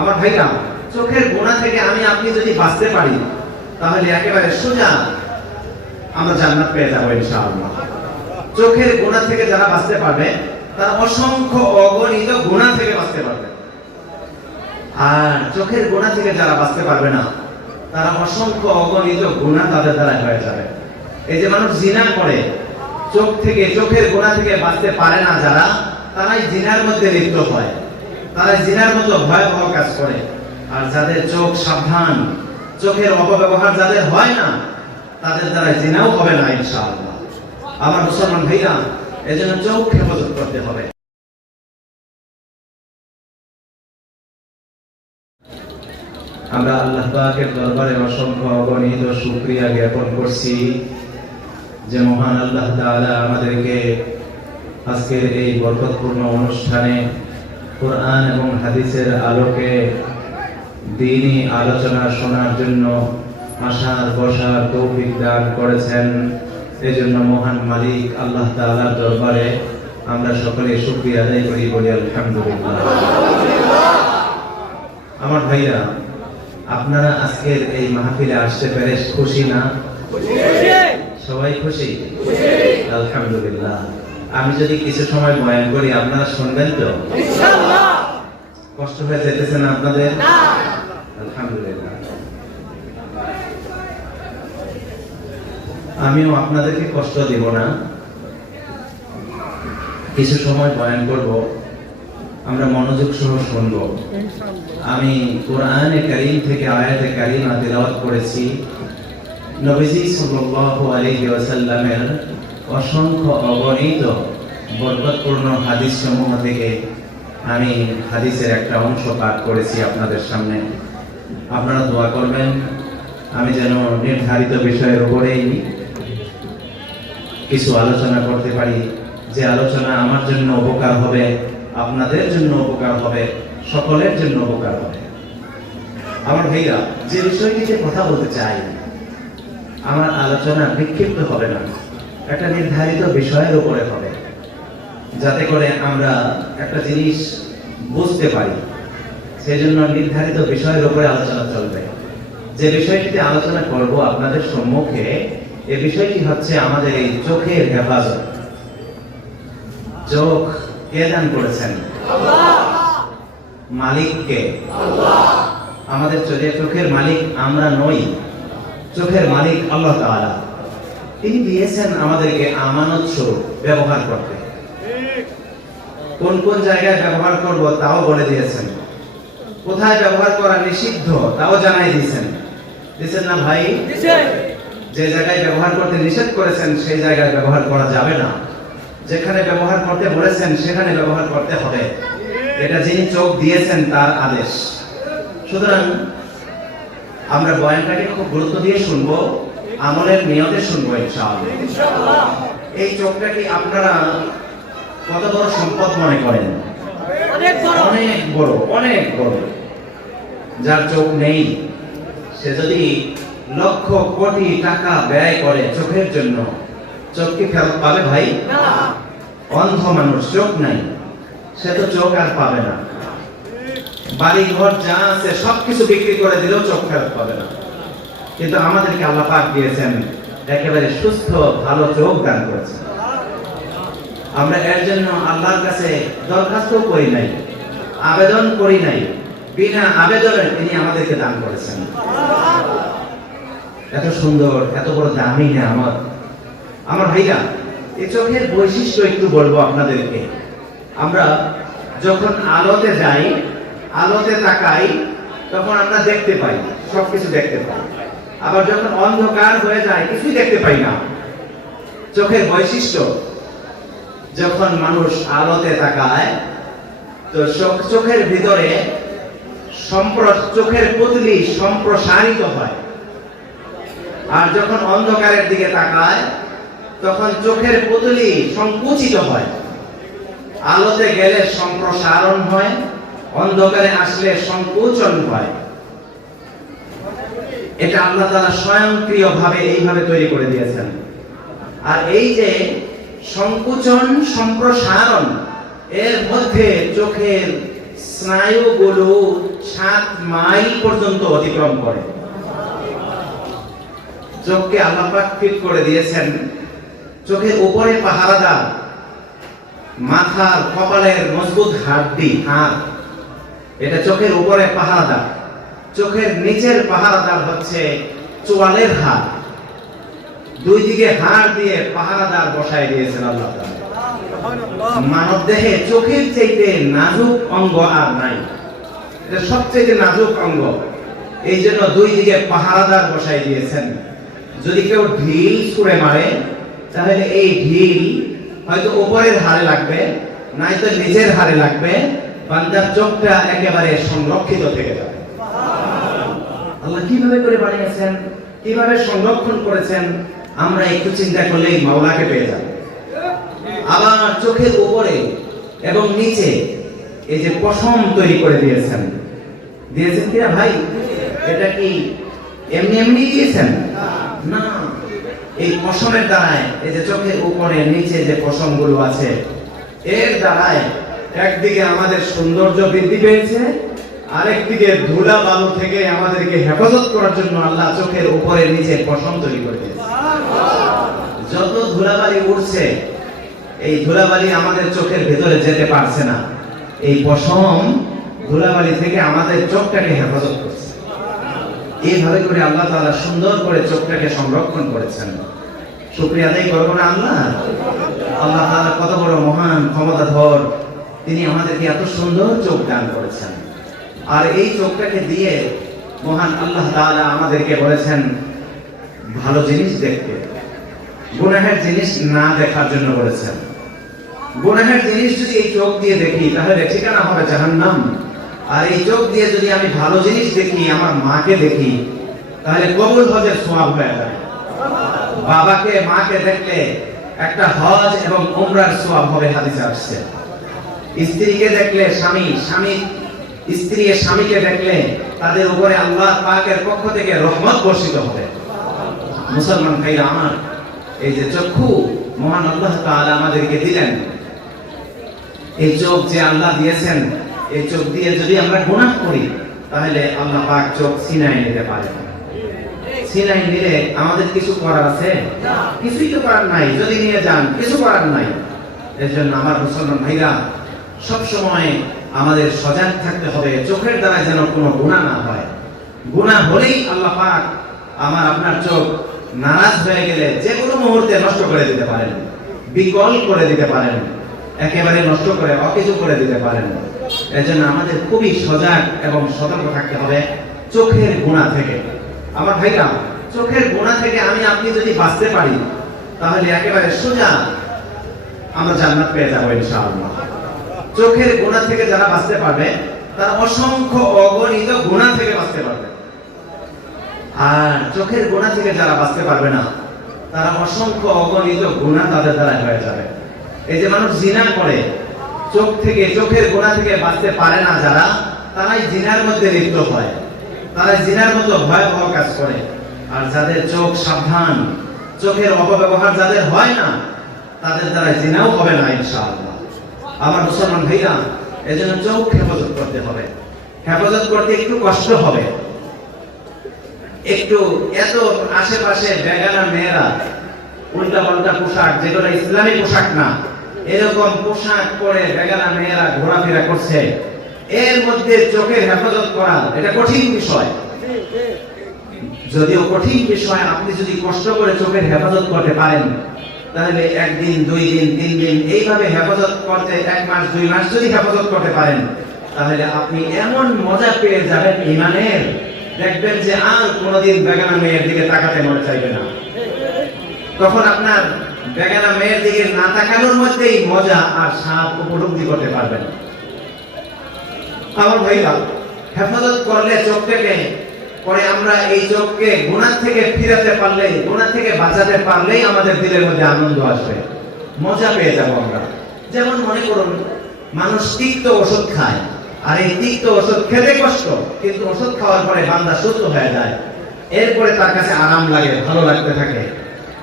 আমার ভাইরা, চোখের গোনা থেকে আমি আপনি যদি বাঁচতে পারি তাহলে একেবারে সোজা আমরা জান্নাত পেয়ে যাবো ইনশাআল্লাহ। চোখের গোনা থেকে যারা বাঁচতে পারবে তারা অসংখ্য অগণিত গুনাহ থেকে বাঁচতে পারবে। আর চোখের গোনা থেকে যারা বাঁচতে পারবে না তারা অসংখ্য অগণিত গুনাহ তাদের দ্বারা হয়ে যাবে। এই যে মানুষ জিনা করে, চোখের গোনা থেকে বাঁচতে পারে না যারা, তারাই জিনার মধ্যে লিপ্ত হয়, তারাই জিনার মতো ভয়াবহ কাজ করে। আর যাদের চোখ সাবধান, চোখের অপব্যবহার যাদের হয় না, তাদের দ্বারা জিনাও হবে না ইনশাআল্লাহ। আমার মুসলমান ভাইরা, এজন্য চোখ হেফাজত করতে হবে। আমরা আল্লাহ পাকের দরবারে অসংখ্য অগণিত শুকরিয়া জ্ঞাপন করছি যে মহান আল্লাহ তাআলা আমাদেরকে আজকের এই বরকতপূর্ণ অনুষ্ঠানে কোরআন এবং হাদিসের আলোকে দ্বীনি আলোচনা শোনার জন্য আসার বসার তৌফিক দান করেছেন। এজন্য মহান মালিক আল্লাহ তাআলার দরবারে আমরা সকলে শুকরিয়া আদায় করি, বলি আলহামদুলিল্লাহ। আমার ভাইরা, আপনারা আজকের এই মাহফিলে আসতে পেরে খুশি না? সবাই খুশি? আলহামদুলিল্লাহ। আমি যদি কিছু সময় বয়ান করি আপনারা শুনবেন তো ইনশাআল্লাহ? কষ্ট হয়ে যেতেছে না আপনাদের? আলহামদুলিল্লাহ। আমিও আপনাদেরকে কষ্ট দিব না, কিছু সময় বয়ান করব, আমরা মনোযোগ সহ শুনব। আমি কোরআনে কারীম থেকে আয়াতে কারীমা তেলাওয়াত করেছি। নবীজি সাল্লাল্লাহু আলাইহি ওয়াসাল্লামের অসংখ্য অগণিত বরকতপূর্ণ হাদিস সমূহ থেকে আমি হাদিসের একটা অংশ পাঠ করেছি আপনাদের সামনে। আপনারা দোয়া করবেন আমি যেন নির্ধারিত বিষয়ের উপরেই কিছু আলোচনা করতে পারি, যে আলোচনা আমার জন্য উপকার হবে, আপনাদের জন্য উপকার হবে, সকলের জন্য উপকার হবে। আমার ভাইরা, যে বিষয়টিতে কথা বলতে চাই, আমার আলোচনা বিক্ষিপ্ত হবে না, একটা নির্ধারিত বিষয়ের উপরে হবে, যাতে করে আমরা একটা জিনিস বুঝতে পারি। সেই জন্য নির্ধারিত বিষয়ের উপরে আলোচনা চলবে। যে বিষয়টিতে আলোচনা করব আপনাদের সম্মুখে, এই বিষয়টি হচ্ছে আমাদের এই চোখের হেফাজত। চোখ কে দান করেছেন? আল্লাহ। মালিক কে? আল্লাহ। আমাদের চোখের মালিক আমরা নই, চোখের মালিক আল্লাহ তাআলা। তিনি দিয়েছেন আমাদেরকে আমানত স্বরূপ ব্যবহার করতে। কোন কোন জায়গায় ব্যবহার করব তাও বলে দিয়েছেন, কোথায় ব্যবহার করা নিষিদ্ধ তাও জানাই দিয়েছেন না ভাই? যে জায়গায় ব্যবহার করতে নিষেধ করেছেন সেই জায়গায় ব্যবহার করা যাবে না, যেখানে ব্যবহার করতে বলেছেন সেখানে ব্যবহার করতে হবে। এটা যিনি চোখ দিয়েছেন তার আদেশ। সুতরাং আমরা বয়ানটাকে খুব গুরুত্ব দিয়ে শুনবো, আমলের নিয়তে শুনবো ইনশাআল্লাহ। এই চোখটা কি আপনারা কত বড় সম্পদ মনে করেন? অনেক বড়, অনেক বড়। যার চোখ নেই সে যদি লক্ষ কোটি টাকা ব্যয় করে চোখের জন্য, চোখ কি ফেরত পাবে ভাই? অন্ধ মানুষ, চোখ নাই, সে তো চোখ আর পাবে না। বাড়ি ঘর যা আছে সবকিছু বিক্রি করে দিলেও চোখ ফেরত পাবে না। কিন্তু আমাদেরকে আল্লাহ পাক দিয়েছেন একেবারে সুস্থ ভালো চোখ দান করেছেন। আমরা এর জন্য আল্লাহর কাছে দরখাস্ত করি নাই, আবেদন করি নাই, বিনা আবেদনে তিনি আমাদেরকে দান করেছেন। এত সুন্দর, এত বড় দামি নিয়ামত। আমার ভাইরা, এই চোখের বৈশিষ্ট্য একটু বলবো আপনাদেরকে। আমরা যখন আলোতে যাই, আলোতে তাকাই, তখন আমরা দেখতে পাই, সবকিছু দেখতে পাই। আবার যখন অন্ধকার হয়ে যায় কিছুই দেখতে পাই না। চোখের বৈশিষ্ট্য, যখন মানুষ আলোতে তাকায় তো চোখের ভিতরে চোখের পুতলি সম্প্রসারিত হয়, আর যখন অন্ধকারের দিকে তাকায় তখন চোখের পুতলি সংকুচিত হয়। আলোতে গেলে সম্প্রসারণ হয়, অন্ধকারে আসলে সংকোচন হয়। এটা আল্লাহ তাআলা স্বয়ংক্রিয়ভাবে এইভাবে তৈরি করে দিয়েছেন। আর এই যে সংকোচন সম্প্রসারণ, এর মধ্যে চোখের স্নায়ুগুলো 7 মাইল পর্যন্ত অতিক্রম করে। চোখকে আল্লাহ পাক ফিট করে দিয়েছেন, চোখের উপরে পাহারাদার, মাথার কপালের মজবুত হাড়, এটা চোখের উপরে পাহারাদার। চোখের নিচের পাহারাদার হচ্ছে চোয়ালের হাড়। দুই দিকে হাড় দিয়ে পাহারাদার বসায় দিয়েছেন আল্লাহ তাআলা। মানব দেহে চোখের চাইতে নাজুক অঙ্গ আর নাই, এটা সবচেয়ে নাজুক অঙ্গ। এই জন্য দুই দিকে পাহারাদার বসায় দিয়েছেন। যদি কেউ ঢিল ছুঁড়ে মারে তাহলে এই ঢিল হয়তো উপরের হাড়ে লাগবে, নয়তো নিচের হাড়ে লাগবে, বান্দার চোখটা একেবারে সংরক্ষিত থেকে যাবে। আল্লাহ কিভাবে করে বানিয়েছেন, কিভাবে সংরক্ষণ করেছেন, আমরা একটু চিন্তা করলেই মাওলাকে পেয়ে যাব। আবার চোখের উপরে এবং নিচে এই যে পশম তৈরি করে দিয়েছেন কিনা ভাই? এটা কি এমনি এমনি দিয়েছেন না, এই পশমের দ্বারায়, এই যে চোখের উপরে নিচে যে পশমগুলো আছে, এর দ্বারায় একদিকে আমাদের সৌন্দর্য বৃদ্ধি পেয়েছে, আরেকদিকে ধুলা বালু থেকে আমাদেরকে হেফাজত করার জন্য আল্লাহ চোখের উপরে নিচে পশম তৈরি করে দিয়েছে। যত ধুলাবালি উঠছে, এই ধুলাবালি আমাদের চোখের ভেতরে যেতে পারছে না। এই পশম ধুলাবালি থেকে আমাদের চোখটাকে হেফাজত করছে। এইভাবে করে আল্লাহ তাআলা সুন্দর করে চোখটাকে সংরক্ষণ করেছেন। শুকরিয়া আদায় করব না আল্লাহ? আল্লাহ তাআলা কত বড় মহান ক্ষমতাধর, তিনি আমাদেরকে এত সুন্দর চোখ দান করেছেন। আর এই চোখটাকে দিয়ে মহান আল্লাহ তাআলা আমাদেরকে বলেছেন ভালো জিনিস দেখতে, গুনাহের জিনিস না দেখার জন্য বলেছেন। গুনাহের জিনিস যদি এই চোখ দিয়ে দেখি তাহলে ঠিকানা হবে জাহান্নাম। আর এই চোখ দিয়ে যদি আমি ভালো জিনিস দেখি, আমার মাকে দেখি, তাহলে কবুল হজের সওয়াব হয়ে যাবে। বাবাকে মাকে দেখলে একটা হজ এবং উমরার সওয়াব হবে, হাদিসে আসছে। স্ত্রীকে দেখলে স্বামী স্ত্রী স্বামীকে দেখলে তাদের উপরে আল্লাহ পাকের পক্ষ থেকে রহমত বর্ষিত হবে। মুসলমান ভাইরা আমার, এই যে চক্ষু মহান আল্লাহ তাআলা আমাদেরকে দিলেন, এই চোখ যে আল্লাহ দিয়েছেন, এই চোখ দিয়ে যদি আমরা গুনাহ করি তাহলে আল্লাহ পাক চোখ ছিনাই নিতে পারে। ছিনাই নিলে আমাদের কিছু করার আছে? কিছুই তো করার নাই। যদি নিয়ে যান, কিছু করার নাই। এর জন্য আমার মুসলমান ভাইরা সব সময় আমাদের সজাগ থাকতে হবে, চোখের দ্বারা যেন কোনো গুনাহ না হয়। গুনাহ হলেই আল্লাহ পাক আমার আপনার চোখ নারাজ হয়ে গেলে যে কোনো মুহূর্তে নষ্ট করে দিতে পারেন, বিকল করে দিতে পারেন, একেবারে নষ্ট করে অকেজু করে দিতে পারেন। এজন্য আমাদের খুবই সজাগ এবং সতর্ক থাকতে হবে চোখের গুনাহ থেকে। আমার ভাইরা, চোখের গুনাহ থেকে আমি আপনি যদি বাঁচতে পারি তাহলে একেবারে সোজা আমরা জান্নাত পেয়ে যাবো ইনশাআল্লাহ। চোখের গুনাহ থেকে যারা বাঁচতে পারবে তারা অসংখ্য অগণিত গুনাহ থেকে বাঁচতে পারবে। আর চোখের গুনাহ থেকে যারা বাঁচতে পারবে না, তারা অসংখ্য অগণিত গুনাহ তাদের দ্বারা হয়ে যাবে। এই যে মানুষ জিনা করে, চোখের গুনাহ থেকে বাঁচতে পারে না যারা, তারাই জিনার মধ্যে লিপ্ত হয়, তারা জিনার মতো ভয়াবহ কাজ করে। আর যাদের চোখ সাবধান, চোখের অপব্যবহার যাদের হয় না, তাদের দ্বারা জিনাও হবে না ইনশাআল্লাহ। আমার মুসলমান ভাইরা, এজন্য চোখ হেফাজত করতে হবে। হেফাজত করতে একটু কষ্ট হবে, একটু এত আশেপাশে বেগানা মেয়েরা উল্টা পাল্টা পোশাক, যেগুলো ইসলামী পোশাক না, এরকম পোশাক পরে বেগানা মেয়েরা ঘোরাফেরা করছে, এর মধ্যে চোখের হেফাজত করা এটা কঠিন বিষয়। যদিও কঠিন বিষয়, আপনি যদি কষ্ট করে চোখের হেফাজত করতে পারেন তাহলে একদিন, 2 দিন, 3 দিন এইভাবে হেফাজত করতে, 1 মাস 2 মাস যদি হেফাজত করতে পারেন তাহলে আপনি এমন মজা পেয়ে যাবেন ঈমানের, দেখবেন যে আর কোনোদিন বেগানা মেয়ের দিকে তাকাতে মনে চাইবে না। তখন আপনার বেগানা মেয়ের দিকে না তাকানোর মধ্যেই মজা আর স্বাদ উপলব্ধি করতে পারবেন। আমার ভাইরা, হেফাজত করলে চোখটাকে, পরে আমরা এই চোখকে গুনাহ থেকে ফিরাতে পারলেই, গুনাহ থেকে বাঁচাতে পারলেই আমাদের দিলের মধ্যে আনন্দ আসবে, মজা পেয়ে যাব আমরা। যেমন মনে করুন, মানুষ তিক্ত ওষুধ খায়, আর এই তিক্ত ওষুধ খেতে কষ্ট, কিন্তু ওষুধ খাওয়ার পরে বান্দা সুস্থ হয়ে যায়, এরপরে তার কাছে আরাম লাগে, ভালো লাগতে থাকে,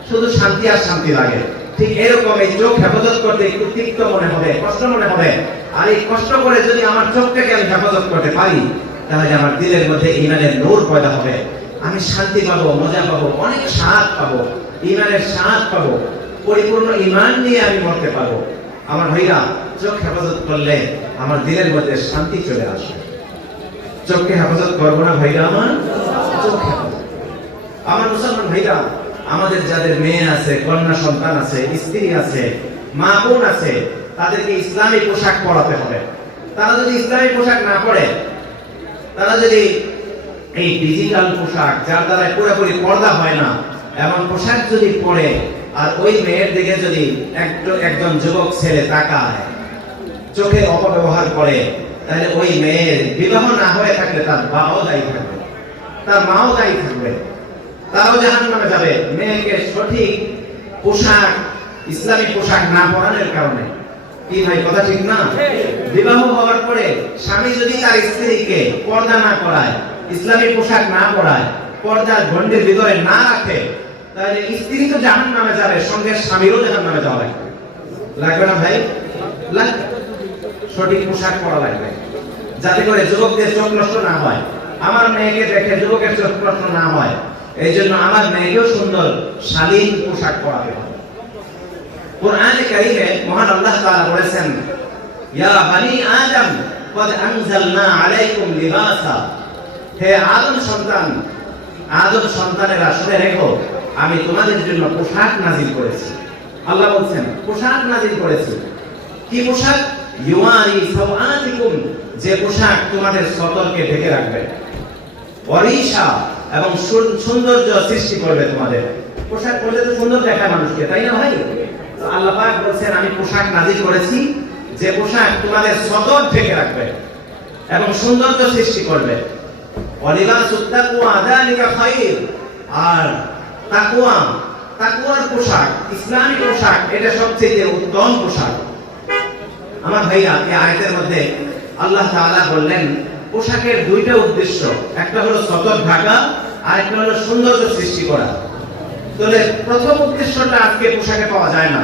শুধু শান্তি আর শান্তি লাগে। ঠিক এরকম এই চোখ হেফাজত করতে একটু তিক্ত মনে হবে, কষ্ট মনে হবে। আর এই কষ্ট করে যদি আমার চোখটাকে আমি হেফাজত করতে পারি তাহলে আমার দিলের মধ্যে ঈমানের নূর পয়দা হবে, আমি শান্তি পাবো, মজা পাবো, অনেক স্বাদ পাবো, ঈমানের স্বাদ পাবো, পরিপূর্ণ ঈমান নিয়ে আমি মরতে পারবো। আমার ভাইরা, চোখ হেফাজত করলে আমার দিলের মধ্যে শান্তি চলে আসে। চোখকে হেফাজত করবো না ভাইরা? আমার চোখ হেফাজত। আমার মুসলমান ভাইরা, আমাদের যাদের মেয়ে আছে, কন্যা সন্তান আছে, স্ত্রী আছে, মা বোন আছে, তাদেরকে ইসলামী পোশাক পরাতে হবে। তারা যদি ইসলামী পোশাক না পরে, তারা যদি এই ডিজিটাল পোশাক, যার দ্বারা পুরোপুরি পর্দা হয় না, এমন পোশাক যদি পরে, আর ওই মেয়ের দিকে যদি একজন যুবক ছেলে তাকায়, চোখে অপব্যবহার করে, তাহলে ওই মেয়ের বিবাহ না হয়ে থাকলে তার বাবাও দায়ী থাকবে, তার মাও দায়ী থাকবে, তারাও জাহান্নামে যাবে। মেয়েকে সঠিক পোশাক, ইসলামী পোশাক না পরানোর কারণে। কি ভাই, কথা ঠিক না? বিবাহ হওয়ার পরে স্বামী যদি তার স্ত্রীকে পর্দা না করায়, ইসলামী পোশাক না পরায়, পর্দার গণ্ডির ভিতরে না রাখে, তাহলে স্ত্রী তো জাহান্নামে যাবে, সঙ্গে স্বামীরও জাহান্নামে যাওয়া লাগবে। লাগবে না ভাই? লাগবে। সঠিক পোশাক পরা লাগবে, যাতে করে যুবকদের চোখ নষ্ট না হয়। আমার মেয়েকে দেখে যুবকের চোখ নষ্ট না হয়, এই জন্য আমার মেয়েকেও সুন্দর শালীন পোশাক পরাতে হবে। কুরআনে কারীমে মহান আল্লাহ তাআলা বলেছেন, ইয়া বানি আদম ক্বাদ আনজালনা আলাইকুম লিবাসা। হে আদম সন্তান, আদম সন্তানেরা শুনে রেখো, আমি তোমাদের জন্য পোশাক নাযিল করেছি। আল্লাহ বলছেন পোশাক নাযিল করেছি। কি পোশাক? ইউয়ারি সাওআতিকুম, যে পোশাক তোমাদের সতরকে ঢেকে রাখবে, ওয়ারিশা, এবং সৌন্দর্য সৃষ্টি করবে তোমাদের। পোশাক পরলে তো সুন্দর দেখায় মানুষকে, তাই না ভাই? তো আল্লাহ পাক বলেন আমি পোশাক নাযিল করেছি, যে পোশাক তোমাদের সতর ঢেকে রাখবে এবং সৌন্দর্য সৃষ্টি করবে। ওয়ালিবাসুত তাকওয়া যালিকা খায়র, আর তাকওয়া, তাকওয়ার পোশাক, ইসলামী পোশাক, এটা সবচেয়ে উত্তম পোশাক। আমার ভাইরা, এই আয়াতের মধ্যে আল্লাহ তাআলা বললেন পোশাকের দুইটা উদ্দেশ্য, একটা হলো সতর ঢাকা, আর একটা হলো সৌন্দর্য সৃষ্টি করা। তাহলে প্রথম উদ্দেশ্যটা আজকে পোশাকে পাওয়া যায় না।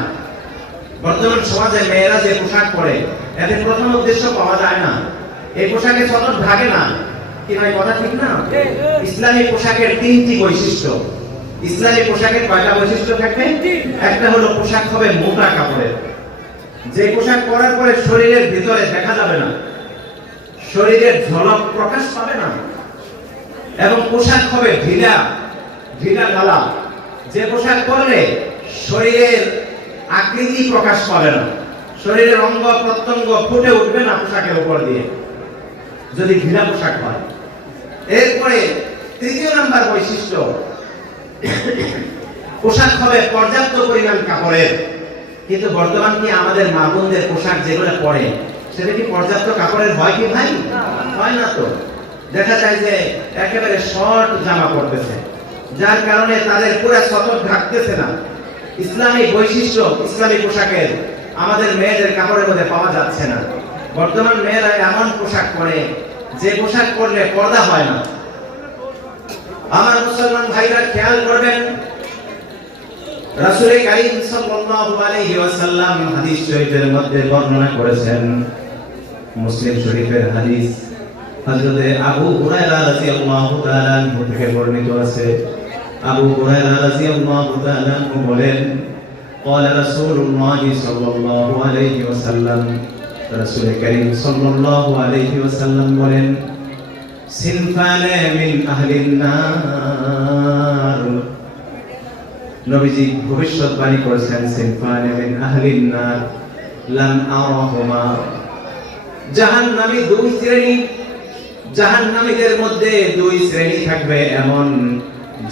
বর্তমান সমাজে মেয়েরা যে পোশাক পরে, এতে প্রথম উদ্দেশ্য পাওয়া যায় না। এই পোশাকে সতর ঢাকে না। কি ভাই, কথা ঠিক না? ইসলামী পোশাকের তিনটি বৈশিষ্ট্য। ইসলামী পোশাকের কয়টা বৈশিষ্ট্য থাকবে? একটা হলো পোশাক হবে মোটা কাপড়ের, যে পোশাক পরার পরে শরীরের ভিতরে দেখা যাবে না, শরীরের ঝলক প্রকাশ পাবে না। এবং পোশাক হবে ঢিলা, ঢিলা ঢালা, যে পোশাক পরলে শরীরের আকৃতি প্রকাশ পাবে না, শরীরের অঙ্গ প্রত্যঙ্গ ফুটে উঠবে না পোশাকের উপর দিয়ে, যদি ঢিলা পোশাক হয়। এরপরে তৃতীয় নাম্বার বৈশিষ্ট্য, পোশাক হবে পর্যাপ্ত পরিমাণ কাপড়ের। কিন্তু বর্তমান কি আমাদের মা বোনদের পোশাক যেগুলো পরে, সেটা কি পর্যাপ্ত কাপড়ের হয় কি ভাই? হয় না। তো দেখা যায় যে একেবারে শর্ট জামা পরতেছে, যার কারণে তাদের পুরো সতর ঢাকতেছে না। ইসলামী বৈশিষ্ট্য ইসলামী পোশাকের আমাদের মেয়েদের কাপড়ের মধ্যে পাওয়া যাচ্ছে না। বর্তমান মেয়েরা এমন পোশাক পরে, যে পোশাক পরলে পর্দা হয় না। আমার মুসলমান ভাইরা খেয়াল করবেন, রাসূল কারীম সাল্লাল্লাহু আলাইহি ওয়াসাল্লাম হাদিস শরীফের মধ্যে বর্ণনা করেছেন, মুসলিম শরীফের হাদিস, হযরত আবু হুরায়রা রাদিয়াল্লাহু তাআলা আনহু থেকে বর্ণিত আছে। আবু হুরায়রা রাদিয়াল্লাহু তাআলা আনহু বলেন, قال رسول الله صلى الله عليه وسلم, রাসূল কারীম সাল্লাল্লাহু আলাইহি ওয়াসাল্লাম বলেন, সিনফানে মিন আহলিন নার, নবীজি ভবিষ্যৎবাণী করেছেন, সিনফানে মিন আহলিন নার লাম আরাহুমা, জাহান্নামী দুই শ্রেণী, জাহান্নামীদের মধ্যে দুই শ্রেণী থাকবে এমন,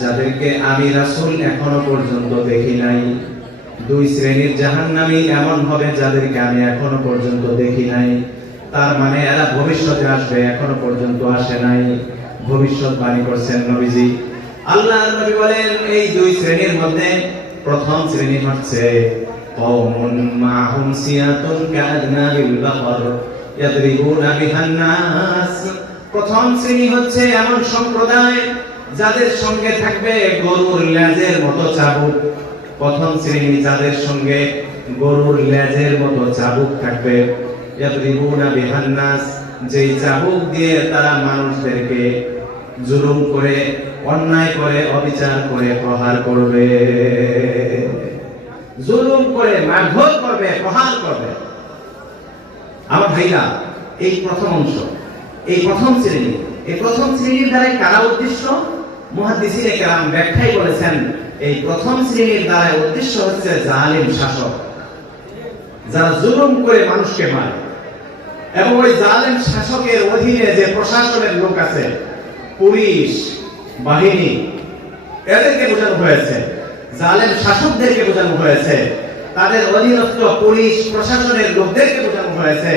যাদেরকে আমি রাসূল এখনো পর্যন্ত দেখি নাই। দুই শ্রেণীর জাহান্নামী এমন হবে যাদেরকে আমি এখনো পর্যন্ত দেখি নাই। তার মানে এরা ভবিষ্যতে আসবে, এখনো পর্যন্ত আসে নাই। ভবিষ্যৎবাণী করছেন নবীজি। আল্লাহর নবী বলেন এই দুই শ্রেণীর মধ্যে প্রথম শ্রেণী হচ্ছে কওমুন মাহুম সিয়াতুন কাআদনাবিল বাকর ইয়াদরিবুনা বিহান নাস। প্রথম শ্রেণী হচ্ছে এমন সম্প্রদায় যাদের সঙ্গে থাকবে গরুর লেজের মতো চাবুক। প্রথম শ্রেণী যাদের সঙ্গে গরুর লেজের মতো চাবুক থাকবে, ইয়াদরিবুনা বিহান নাস, যে চাবুক দিয়ে তারা মানুষদেরকে জুলুম করে, অন্যায় করে, অবিচার করে প্রহার করবে, জুলুম করে মারধর করবে, প্রহার করবে। আমার ভাইরা, এই প্রথম অংশ, এই প্রথম শ্রেণী, এই প্রথম শ্রেণীর দ্বারা কারা উদ্দেশ্য? মুহাদ্দিসিনে কেরাম ব্যাখ্যায় বলেছেন, এই প্রথম শ্রেণীর দ্বারা উদ্দেশ্য হচ্ছে জালিম শাসক, যারা জুলুম করে মানুষকে মারে, এবং ওই জালিম শাসকের অধীনে যে প্রশাসনের লোক আছে, পুলিশ বাহিনী, এদেরকে বোঝানো হয়েছে, জালিম শাসকদেরকে বোঝানো হয়েছে, তাদের অধীনস্থ পুলিশ প্রশাসনের লোকদেরকে বোঝানো হয়েছে,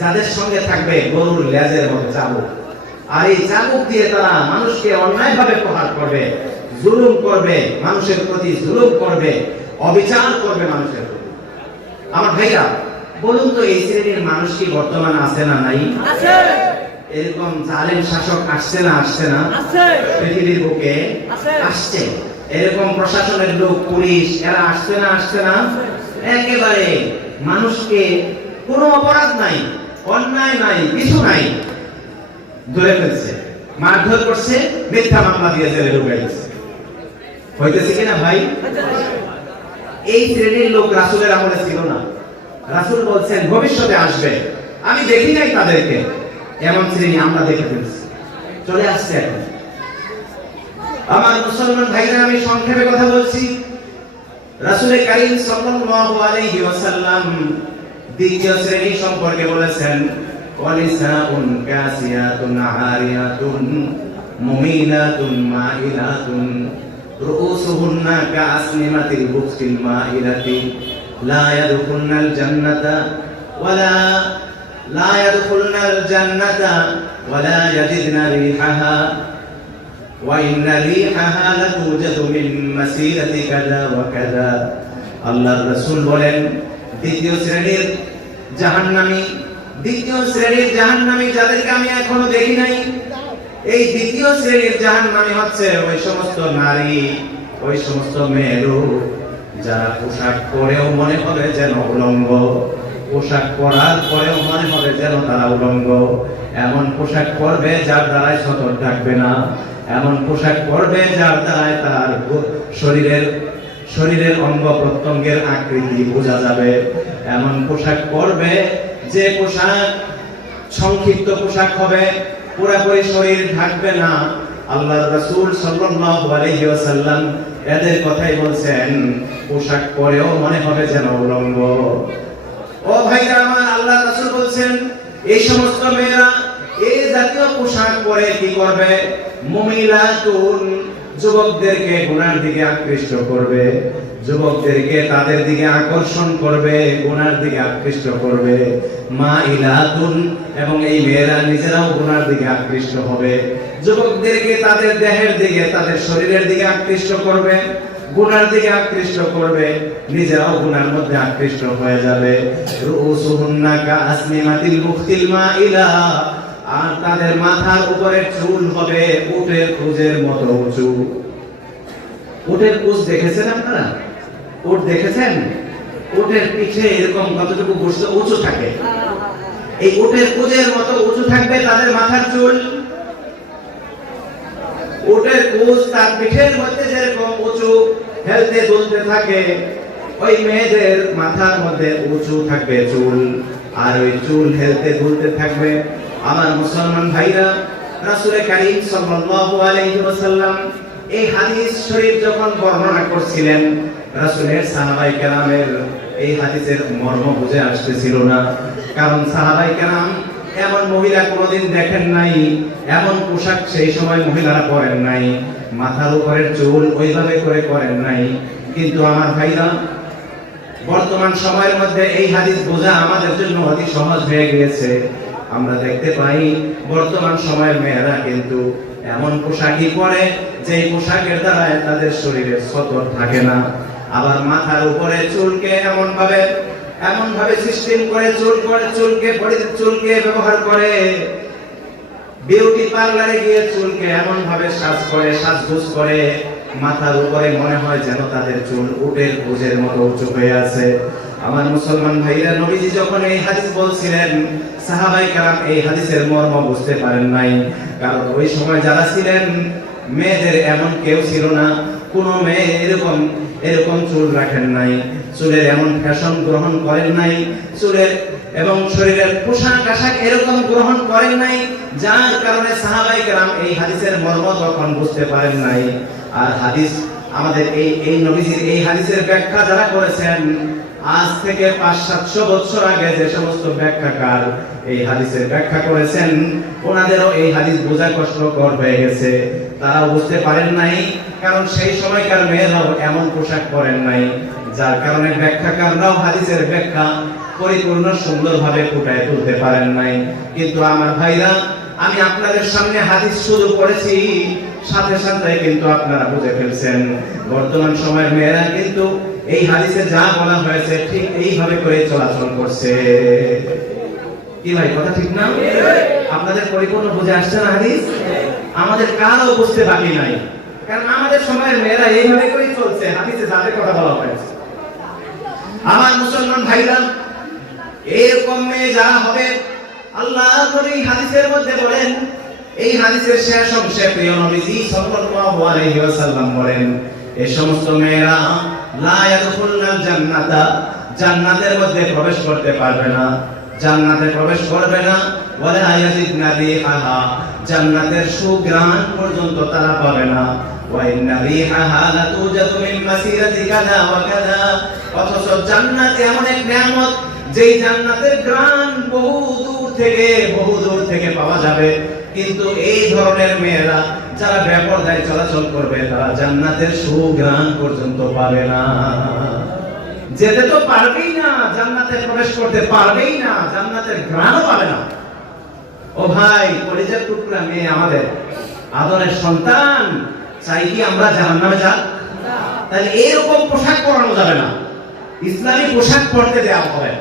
যাদের সঙ্গে থাকবে গরুর লেজের মতো চাবুক। আর এই চাবুক দিয়ে তারা মানুষকে অন্যায়ভাবে প্রহার করবে, জুলুম করবে, মানুষের প্রতি জুলুম করবে, অবিচার করবে মানুষের প্রতি। আমার ভাইরা, বলুন তো, এই শ্রেণীর মানুষ কি বর্তমানে আছে না নাই? আছে। এরকম জালিম শাসক আসছে না আসছে না? আছে। পৃথিবীর বুকে আসছে। এরকম প্রশাসনের লোক, পুলিশ, এরা আসছে না আসছে না? একেবারে মানুষকে কোনো অপরাধ নাই, অন্যায় নাই, কিছু নাই, ধরে ফেলছে, মারধর করছে, মিথ্যা মামলা দিয়ে জেলে ঢুকাইছে। হইতেছে কিনা ভাই? এই শ্রেণীর লোক রাসূলের আমলে ছিল না। রাসূল বলছেন ভবিষ্যতে আসবে, আমি দেখি নাই তাদেরকে, এমন শ্রেণী আমরা দেখে ফেলছি, চলে আসছে এখন। আমার মুসলমান ভাইরা, আমি সংক্ষেপে কথা বলছি। রাসূল কারীম সাল্লাল্লাহু আলাইহি ওয়াসাল্লাম দ্বিতীয় শ্রেণী সম্পর্কে বলেছেন, ওয়ালিসাউন কাসিয়াতুন আরিয়াতুন মুমিনাতুন মাইলাতুন রুউসুহুন্না কাসনিমাতিল বুকসিল মাইলাতি লা ইয়াদখুলনাল জান্নাতা ওয়ালা ইয়াজিদনা রিহাহা ওয়া ইন্না রিহাহা লাতুজাদু মিন মাসিরাতি কাযা ওয়া কাযা। আল্লাহর রাসূল বলেন, দ্বিতীয় শ্রেণীর জাহান্নামী যাদেরকে আমি এখনো দেখি নাই, এই দ্বিতীয় শ্রেণীর জাহান্নামী হচ্ছে ওই সমস্ত নারী, ওই সমস্ত মেয়েরও যারা পোশাক পরেও মনে হবে যেন উলঙ্গ, পোশাক পরার পরেও মনে হবে যেন তারা উলঙ্গ, এমন পোশাক পরবে যার দ্বারাই সতর থাকবে না, এমন পোশাক পরবে যার দ্বারাই তার শরীরের অঙ্গ প্রত্যঙ্গের আকৃতি বোঝা যাবে, এমন পোশাক পরবে যে পোশাক সংক্ষিপ্ত পোশাক হবে, পুরোপুরি শরীর ঢাকবে না। আল্লাহর রাসূল সাল্লাল্লাহু আলাইহি ওয়াসাল্লাম এদের কথাই বলছেন, পোশাক পরেও মনে হবে যেন উলঙ্গ। ও ভাইরা আমার, আল্লাহর রাসূল বলছেন, এই সমস্ত মেয়েরা এই জাতীয় পোশাক পরে কি করবে? মুমিলাতুন, যুবকদেরকে গুনার দিকে আকৃষ্ট করবে, যুবকদেরকে তাদের দিকে আকর্ষণ করবে, গুনার দিকে আকৃষ্ট করবে। মাইলাতুন, এবং এই মেয়েরা নিজেরাও গুনার দিকে আকৃষ্ট হবে, যুবকদেরকে তাদের দেহের দিকে, তাদের শরীরের দিকে আকৃষ্ট করবে, গুনার দিকে আকৃষ্ট করবে, নিজেরাও গুনার মধ্যে আকৃষ্ট হয়ে যাবে। রুউসুহুন্না কাসনিমাতিল বুখতিল মাইলা, আর তাদের মাথার উপরে চুল হবে উটের কুঁজের মতো উঁচু। উটের কুঁজ দেখেছেন আপনারা? উট দেখেছেন? উটের পিঠে এরকম কতটুকু গোশত উঁচু থাকে, এই উটের কুঁজের মতো উঁচু থাকবে তাদের মাথার চুল। উটের কুঁজ তার পিঠের মধ্যে যেরকম উঁচু হেলতে দুলতে থাকে, ওই মেয়েদের মাথার মধ্যে উঁচু থাকবে চুল, আর ওই চুল হেলতে দুলতে থাকবে। আমার মুসলমান ভাইরা, রাসূল কারীম সাল্লাল্লাহু আলাইহি ওয়াসাল্লাম এই হাদিস শরীফ যখন বর্ণনা করছিলেন, রাসূলের সাহাবায়ে কেরামের এই হাদিসের মর্ম বুঝে আসতেছিল না। কারণ সাহাবায়ে কেরাম এমন মহিলা কোনোদিন দেখেন নাই, এমন পোশাক সেই সময় মহিলারা পরেন নাই, মাথার উপরের চুল ওইভাবে করে করেন নাই। কিন্তু আমার ভাইরা, বর্তমান সময়ের মধ্যে এই হাদিস বোঝা আমাদের জন্য অতি সহজ হয়ে গিয়েছে। আমরা দেখতে পাই বর্তমান সময়ের মেয়েরা কিন্তু এমন পোশাকই পরে যে পোশাকের দ্বারা তাদের শরীরে সতর থাকে না। আবার মাথার উপরে চুলকে এমন ভাবে সিস্টেম করে চুলকে ব্যবহার করে, বিউটি পার্লারে গিয়ে চুলকে এমন ভাবে সাজগোজ করে, মাথার উপরে মনে হয় যেন তাদের চুল উটের কুঁজের মতো উঁচু হয়ে আছে। আমার মুসলমান ভাইরা, নবীজি যখন এই হাদিস বলছিলেন, সাহাবায়ে কেরাম এই হাদিসের মর্ম বুঝতে পারেন নাই, কারণ ওই সময় যারা ছিলেন মেয়েদের এমন কেউ ছিল না, কোনো মেয়ে এরকম চুল রাখেন নাই, চুলের এমন ফ্যাশন গ্রহণ করেন নাই, চুলের এবং শরীরের পোশাক আশাক এরকম গ্রহণ করেন নাই, যার কারণে সাহাবায়ে কেরাম এই হাদিসের মর্ম তখন বুঝতে পারেন নাই। আর হাদিস আমাদের এই নবীজির এই হাদিসের ব্যাখ্যা যারা করেছেন, আজ থেকে 500-700 বছর আগে যে সমস্ত ব্যাখ্যাকার এই হাদিসের ব্যাখ্যা করেছেন, ওনাদেরও এই হাদিস বোঝা কষ্টকর হয়ে গেছে, তারাও বুঝতে পারেন নাই, কারণ সেই সময়কার মেয়েরাও এমন পোশাক পরেন নাই, যার কারণে ব্যাখ্যাকাররাও হাদিসের ব্যাখ্যা পরিপূর্ণ সুন্দরভাবে ফুটায় তুলতে পারেন নাই। কিন্তু আমার ভাইরা, আমি আপনাদের সামনে হাদিস শুরু করেছি, সাথে সাথে কিন্তু আপনারা বুঝে ফেলছেন বর্তমান সময়ের মেয়েরা কিন্তু এই হাদিসে যা বলা হয়েছে ঠিক এইভাবে করে চলাচল করছে। কি ভাই, কথা ঠিক না? আপনাদের পরিপূর্ণ বুঝে আসছে না হাদিস? আমাদের কারও বুঝতে বাকি নাই, কারণ আমাদের সময়ের মেয়েরা এইভাবে করে চলছে হাদিসে যাদের কথা বলা হয়েছে। আমার মুসলমান ভাইরা, এরকম মেয়ে যারা হবে, আল্লাহ এই হাদিসের মধ্যে বলেন, এই হাদিসের শেষ অংশে প্রিয় নবীজি সাল্লাল্লাহু আলাইহি ওয়াসাল্লাম বলেন, এই সমস্ত মেয়েরা লা ইয়াদখুলুল জান্নাতা, জান্নাতের মধ্যে প্রবেশ করতে পারবে না, জান্নাতে প্রবেশ করবে না, ওয়ালা ইয়াজিদনা রিহাহা, জান্নাতের সুঘ্রাণ পর্যন্ত তারা পাবে না, ওয়া ইন্না রিহাহা লাতুজাদু মিন মাসিরাতি কাযা ওয়া কাযা, অথচ জান্নাত এমন এক নিয়ামত যেই জান্নাতের ঘ্রাণ বহু দূর থেকে পাওয়া যাবে, কিন্তু এই ধরনের মেয়েরা যারা বেপরদায় চলাচল করবে, তারা জান্নাতের সুঘ্রাণ পর্যন্ত পাবে না, যেতে তো পারবেই না, জান্নাতে প্রবেশ করতে পারবেই না, জান্নাতের ঘ্রাণও পাবে না। ও ভাই, কলিজার টুকরা মেয়ে আমাদের আদরের সন্তান, চাই কি আমরা জাহান্নামে যাব? তাহলে এরকম পোশাক পরানো যাবে না, ইসলামী পোশাক পরতে দেওয়া হবে।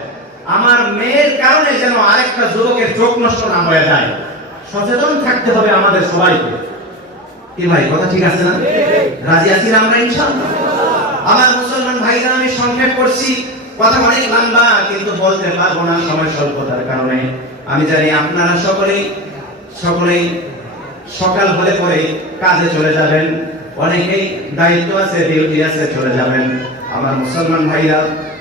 আমার মেয়ের কারণে যেন আরেকটা যুবকের চোখ নষ্ট না হয়ে যায়, সচেতন থাকতে হবে আমাদের সবাইকে। কি ভাই, কথা ঠিক আছে না? রাজি আছি না আমরা ইনশাআল্লাহ? আমার মুসলমান ভাইরা, আমি সংক্ষেপ করছি, কথা অনেক লম্বা, কিন্তু বলতে পারবো না সময় স্বল্পতার কারণে। আমি জানি আপনারা সকলেই সকাল হলে পরে কাজে চলে যাবেন, অনেকেই দায়িত্ব আছে, ডিউটি আছে, চলে যাবেন। আমার মুসলমান ভাইরা,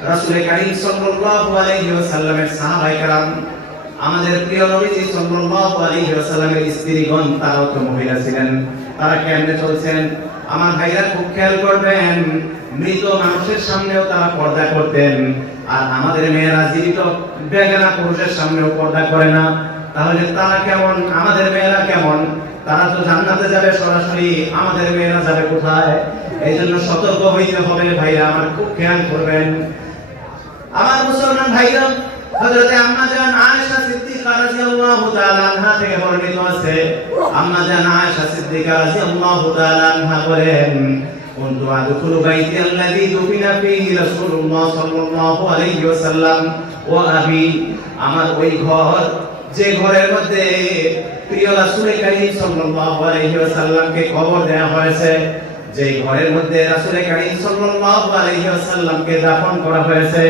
রাসূল কারীম সাল্লাল্লাহু আলাইহি ওয়াসাল্লামের সাহাবায়ে কেরাম, আমাদের প্রিয় নবীজি সাল্লাল্লাহু আলাইহি ওয়াসাল্লামের স্ত্রীগণ, তারাও তো মহিলা ছিলেন, তারা কেমনে চলছেন আমার ভাইরা খুব খেয়াল করবেন। মৃত মানুষের সামনেও তারা পর্দা করতেন, আর আমাদের মেয়েরা জীবিত বেগানা পুরুষের সামনেও পর্দা করে না। তাহলে তারা কেমন, আমাদের মেয়েরা কেমন? তারা তো জান্নাতে যাবে সরাসরি, আমাদের মেয়েরা যাবে কোথায়? এই জন্য সতর্ক হইতে হবে ভাইরা, আমার খুব খেয়াল করবেন। আমার মুসলমান ভাইরা, হযরতে আম্মা জান আয়েশা সিদ্দিকা রাদিয়াল্লাহু তাআলা আনহা থেকে বর্ণিত আছে, আম্মা জান আয়েশা সিদ্দিকা রাদিয়াল্লাহু তাআলা আনহা বলেন, কুনতু আদখুলু বাইতি আল্লাযী দুফিনা ফীহি রাসূলুল্লাহ সাল্লাল্লাহু আলাইহি ওয়াসাল্লাম ওয়া আবি, আমার ওই ঘর, যে ঘরের মধ্যে প্রিয় রাসূল কারীম সাল্লাল্লাহু আলাইহি ওয়াসাল্লামকে কবর দেওয়া হয়েছে, যে ঘরের মধ্যে রাসূল কারীম সাল্লাল্লাহু আলাইহি ওয়াসাল্লামকে দাফন করা হয়েছে,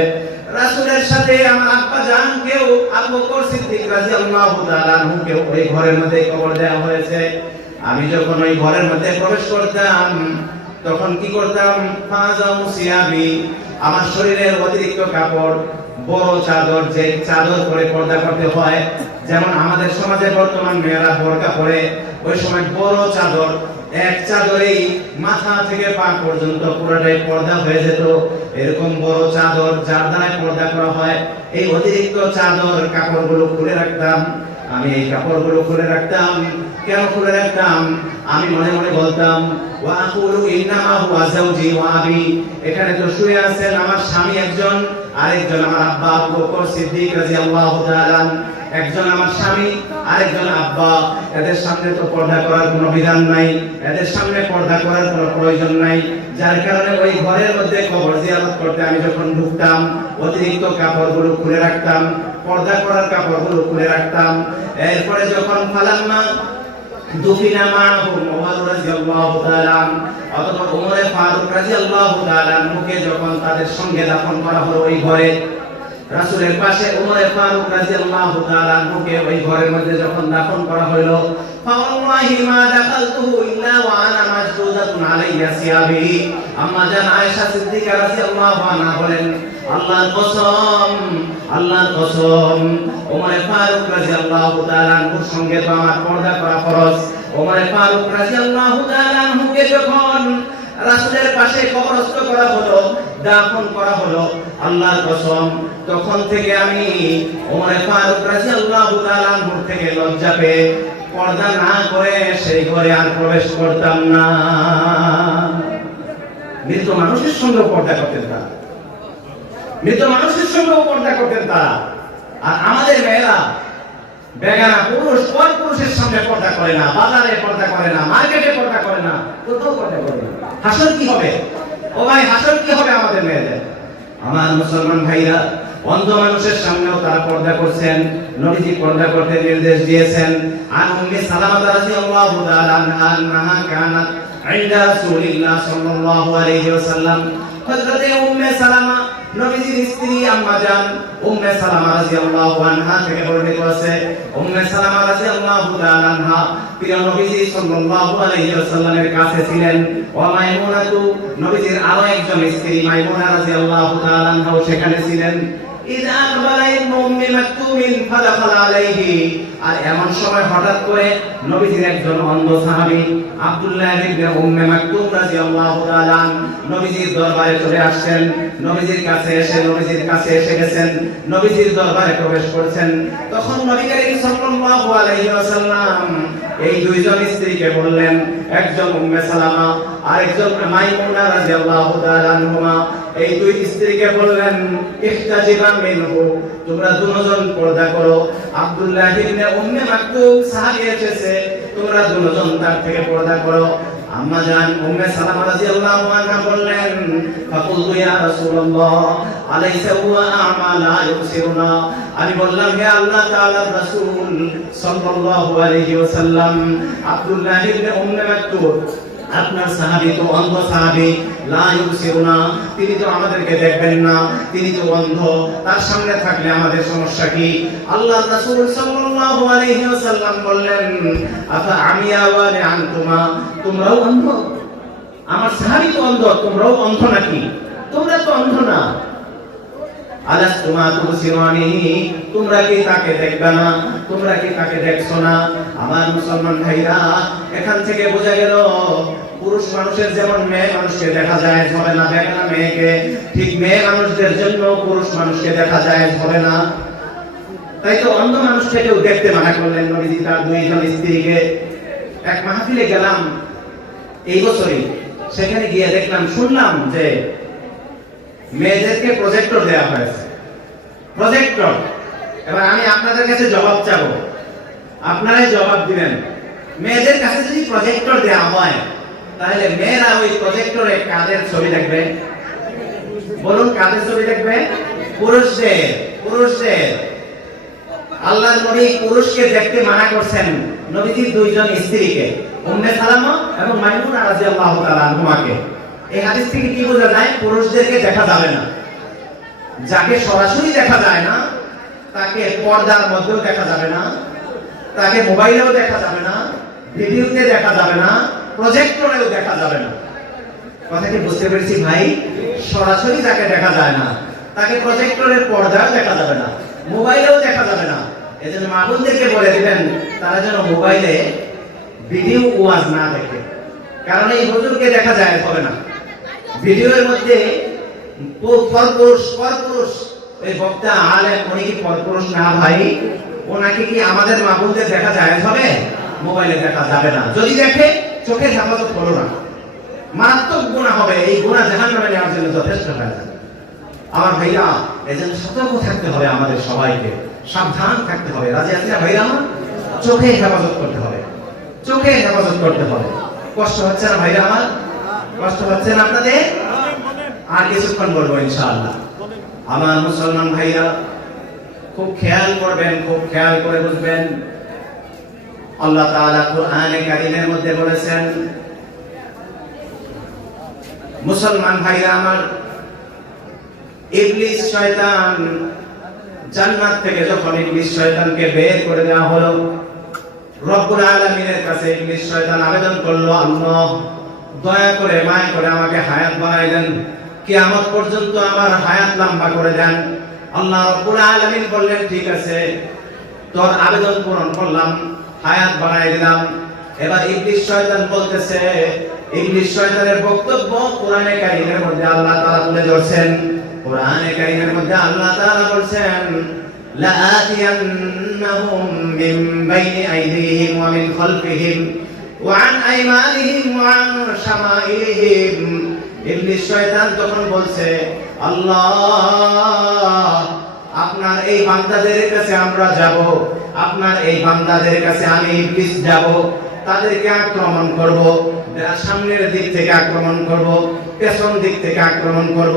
রাসূলের সাথে আমার আব্বা জানকেও, আবু বকর সিদ্দিক রাদিয়াল্লাহু তাআলা আনহুকেও ওই ঘরের মধ্যে কবর দেওয়া হয়েছে। আমি যখন ওই ঘরের মধ্যে প্রবেশ করতাম, তখন কি করতাম? ফাজাউ সিয়াবি, আমার শরীরের অতিরিক্ত কাপড়, বড় চাদর, যে চাদর পরে পর্দা করতে হয়, যেমন আমাদের সমাজে বর্তমান মেয়েরা বোরকা পরে, ওই সময় বড় চাদর, এক চাদরেই মাথা থেকে পা পর্যন্ত পুরোটাই পর্দা হয়ে যেত। এরকম বড় চাদর যার দ্বারা পর্দা করা হয়, এই অতিরিক্ত চাদর কাপড়গুলো খুলে রাখতাম। আমি এই কাপড়গুলো খুলে রাখতাম। কেন খুলে রাখতাম? আমি মনে মনে বলতাম, ওয়া আকুলু ইন্নামা হুয়া যাওজি ওয়া আবি, এখানে তো শুয়ে আছেন আমার স্বামী একজন, আরেকজন আমার আব্বা আবু বকর সিদ্দিক রাদিয়াল্লাহু তাআলা, একজন আমার স্বামী, আরেকজন আব্বা, এদের সামনে তো পর্দা করার কোনো বিধান নাই, এদের সামনে পর্দা করার কোনো প্রয়োজন নাই। যার কারণে ওই ঘরের মধ্যে কবর জিয়ারত করতে আমি যখন ঢুকতাম, অতিরিক্ত কাপড়গুলো খুলে রাখতাম, পর্দা করার কাপড়গুলো খুলে রাখতাম। এরপরে যখন ফালাম্মা দুফিনা মাহু ওমর রাদিয়াল্লাহু তাআলা, অতঃপর ওমর ফারুক রাদিয়াল্লাহু তাআলা মুকে যখন তাদের সঙ্গে দাফন করা হলো ওই ঘরে, রাসূলের পাশে ওমর ফারুক রাদিয়াল্লাহু তাআলা আনহুকে ওই ঘরের মধ্যে যখন দাফন করা হলো, ফাওয়াল্লাহি মা দাখালতুহু ইল্লা ওয়া আনা মাজদুদাতুন আলাইয়া সিয়াবি। আম্মা জান আয়েশা সিদ্দিকা রাদিয়াল্লাহু আনহা বলেন, আল্লাহর কসম, আল্লাহর কসম, ওমর ফারুক রাদিয়াল্লাহু তাআলা আনহুর সঙ্গে তো আমার পর্দা করা ফরজ। ওমর ফারুক রাদিয়াল্লাহু তাআলা আনহুকে যখন রাসূলের পাশে কবরস্থ করা হলো, দাফন করা হলো, আল্লাহর কসম, তখন থেকে আমি ওমর ফারুক রাদিয়াল্লাহু তাআলা আনহুর থেকে লজ্জা পেয়ে পর্দা না করে সেই ঘরে আর প্রবেশ করতাম না। মৃত মানুষের সঙ্গে পর্দা করতেন তারা, মৃত মানুষের সঙ্গে পর্দা করতেন তারা। আর আমাদের মেয়েরা বেগানা পুরুষ পর পুরুষের সামনে পর্দা করে না, বাজারে পর্দা করে না, মার্কেটে পর্দা করে না, কোথাও পর্দা করে না। হাসর কি হবে? ও ভাই, হাসর কি হবে আমাদের মেয়েদের? আমার মুসলমান ভাইরা, অন্ধ মানুষের সামনেও তারা পর্দা করছেন। নবীজি পর্দা করতে নির্দেশ দিয়েছেন। আন উম্মে সালামা রাদিয়াল্লাহু তাআলা আনহা কানাত ইনদা রাসূলিল্লাহ সাল্লাল্লাহু আলাইহি ওয়াসাল্লাম। হযরতে উম্মে সালামা নবীজির স্ত্রী আম্মা জান উম্মে সালামা রাদিয়াল্লাহু আনহা থেকে বর্ণিত আছে, উম্মে সালামা রাদিয়াল্লাহু তাআলা আনহা প্রিয় নবীজি সাল্লাল্লাহু আলাইহি ওয়াসাল্লামের কাছে ছিলেন। ওয়া মাইমুনাতু নবীজির আরো একজন স্ত্রী মাইমুনা রাদিয়াল্লাহু তাআলা আনহাও সেখানে ছিলেন। ইযা আকবালা ইবনু উম্মি মাকতুমিন ফাদাখালা আলাইহি। আর এমন সময় হঠাৎ করে নবীজির একজন অন্ধ সাহাবী আব্দুল্লাহ ইবনে উম্মে মাকতুম রাদিয়াল্লাহু তাআলা নবীজির দরবারে চলে আসছেন। নবীজির কাছে এসে গেছেন, নবীজির দরবারে প্রবেশ করেছেন। তখন নবী করিম সাল্লাল্লাহু আলাইহি ওয়াসাল্লাম এই দুইজন স্ত্রীকে বললেন, একজন উম্মে সালামা আর একজন মাইমুনা রাদিয়াল্লাহু তাআলা আনহুমা, এই দুই স্ত্রীকে বললেন, ইহতাজিবা মিনহু, তোমরা দুজন পর্দা করো। আব্দুল্লাহ ইবনে উম্মে মাকতুম সাহাবী এসেছে, তোমরা দুজন তার থেকে পর্দা করো। আম্মা জান উম্মে সালামা রাদিয়াল্লাহু আনহা বললেন, ফাকুলতু ইয়া রাসূলুল্লাহ আলাইসা হুয়া আ'মা লা ইউসিরুনা। আমি বললাম, হে আল্লাহ তাআলার রাসূল সাল্লাল্লাহু আলাইহি ওয়াসাল্লাম, আব্দুল্লাহ ইবনে উম্মে মাকতুম আপনার সাহাবী তো অন্ধ সাহাবী, লা ইউসিরুনা, তিনি তো আমাদেরকে দেখবেন না, তিনি তো অন্ধ, তার সামনে থাকলে আমাদের সমস্যা কি? আল্লাহর রাসূল সাল্লাল্লাহু আলাইহি ওয়াসাল্লাম বললেন, আফা আমিয়া ওয়া আনতুমা, তোমরাও অন্ধ? আমার সাহাবী তো অন্ধ, তোমরাও অন্ধ নাকি? তোমরা তো অন্ধ না। আলাস্তুমা তুবসিরানি, তোমরা কি তাকে দেখবে না? তোমরা কি তাকে দেখছো না? আমার মুসলমান ভাইরা, এখান থেকে বোঝা গেল পুরুষ মানুষের যেমন মেয়ে মানুষকে দেখা যায় হবে না, বেগানা মেয়েকে, ঠিক মেয়ে মানুষদের জন্য পুরুষ মানুষকে দেখা যায় হবে না। তাই তো অন্ধ মানুষকেও দেখতে মানা করলেন নবীজি তার দুইজন স্ত্রীকে। এক মাহফিলে গেলাম এই বছরই, সেখানে গিয়ে দেখলাম, শুনলাম যে মেয়েদেরকে প্রজেক্টর দেওয়া হয়েছে। প্রজেক্টর। এবার আমি আপনাদের কাছে জবাব চাবো, আপনারাই জবাব দিবেন। মেয়েদের কাছে যদি প্রজেক্টর দেওয়া হয়, তাহলে মেয়েরা ওই প্রজেক্টরে কাদের ছবি দেখবে? বলুন, কাদের ছবি দেখবে? পুরুষদের। পুরুষদের। আল্লাহর নবী পুরুষকে দেখতে মানা করছেন নবীজির দুইজন স্ত্রীকে, উম্মে সালামা এবং মাইমুনা রাদিয়াল্লাহু তাআলা আনহুমাকে। এই হাদিস থেকে কি বোঝা যায়? পুরুষদেরকে দেখা যাবে না। যাকে সরাসরি দেখা যায় না, তাকে পর্দার মধ্যেও দেখা যাবে না, তাকে মোবাইলেও দেখা যাবে না, ভিডিওতে দেখা যাবে না, প্রজেক্টরেও দেখা যাবে না। কথা কি বুঝতে পেরেছি ভাই? সরাসরি যাকে দেখা যায় না, তাকে প্রজেক্টরের পর্দাও দেখা যাবে না, মোবাইলেও দেখা যাবে না। এজন্য মা বোনদেরকে বলে দিবেন, তারা যেন মোবাইলে ভিডিও ওয়াজ না দেখে, কারণ এই হুজুরকে দেখা যায় হবে না। ভিডিওর মধ্যে পরপুরুষ ওই বক্তা আলেম, উনি কি পরপুরুষ না ভাই? ওনাকে কি আমাদের মা বোনদের দেখা যায় হবে? মোবাইলে দেখা যাবে না। যদি দেখে, চোখের হেফাজত করো না, মারাত্মক গুনাহ হবে। এই গুনাহ জাহান্নামে নেওয়ার জন্য যথেষ্ট হয়ে যায়। আমার ভাইরা, এজন্য সতর্ক থাকতে হবে, আমাদের সবাইকে সাবধান থাকতে হবে। রাজি আছি না ভাইরা? আমার চোখে হেফাজত করতে হবে, চোখে হেফাজত করতে হবে। কষ্ট হচ্ছে না ভাইরা? আমার কষ্ট হচ্ছে না আপনাদের? আর কিছুক্ষণ বলবো ইনশাআল্লাহ। আমার মুসলমান ভাইরা, খুব খেয়াল করবেন, খুব খেয়াল করে বুঝবেন। আল্লাহ তাআলা কুরআনে কারীমের মধ্যে বলেছেন, মুসলমান ভাইরা আমার, ইবলিস শয়তান জান্নাত থেকে যখন ইবলিস শয়তানকে বের করে দেওয়া হলো, রব্বুল আলামিনের কাছে ইবলিস শয়তান আবেদন করলো, আল্লাহ দয়া করে মায়া করে আমাকে হায়াত বাড়াই দেন, কিয়ামত পর্যন্ত আমার হায়াত লম্বা করে দেন। আল্লাহ রব্বুল আলামিন বললেন, ঠিক আছে, তোর আবেদন পূরণ করলাম, হায়াত বাড়াই দিলাম। এবার ইবলিস শয়তান বলতেছে, ইবলিস শয়তানের বক্তব্য কোরআনে কারীমের মধ্যে আল্লাহ তাআলা তুলে ধরছেন। কোরআনে কারীমের মধ্যে আল্লাহ তাআলা বলছেন, লাআতিয়ান্নাহুম মিন বাইনি আইদিহিম ওয়া মিন খালফিহিম ওয়া আন আইমানিহিম ওয়া আন শামাইলিহিম। ইবলিস শয়তান তখন বলছে, আল্লাহ আপনার এই বান্দাদের কাছে আমরা যাব, আপনার এই বান্দাদের কাছে আমি ইবলিস যাব, তাদেরকে আক্রমণ করব, সামনের দিক থেকে আক্রমণ করব, পেছন দিক থেকে আক্রমণ করব,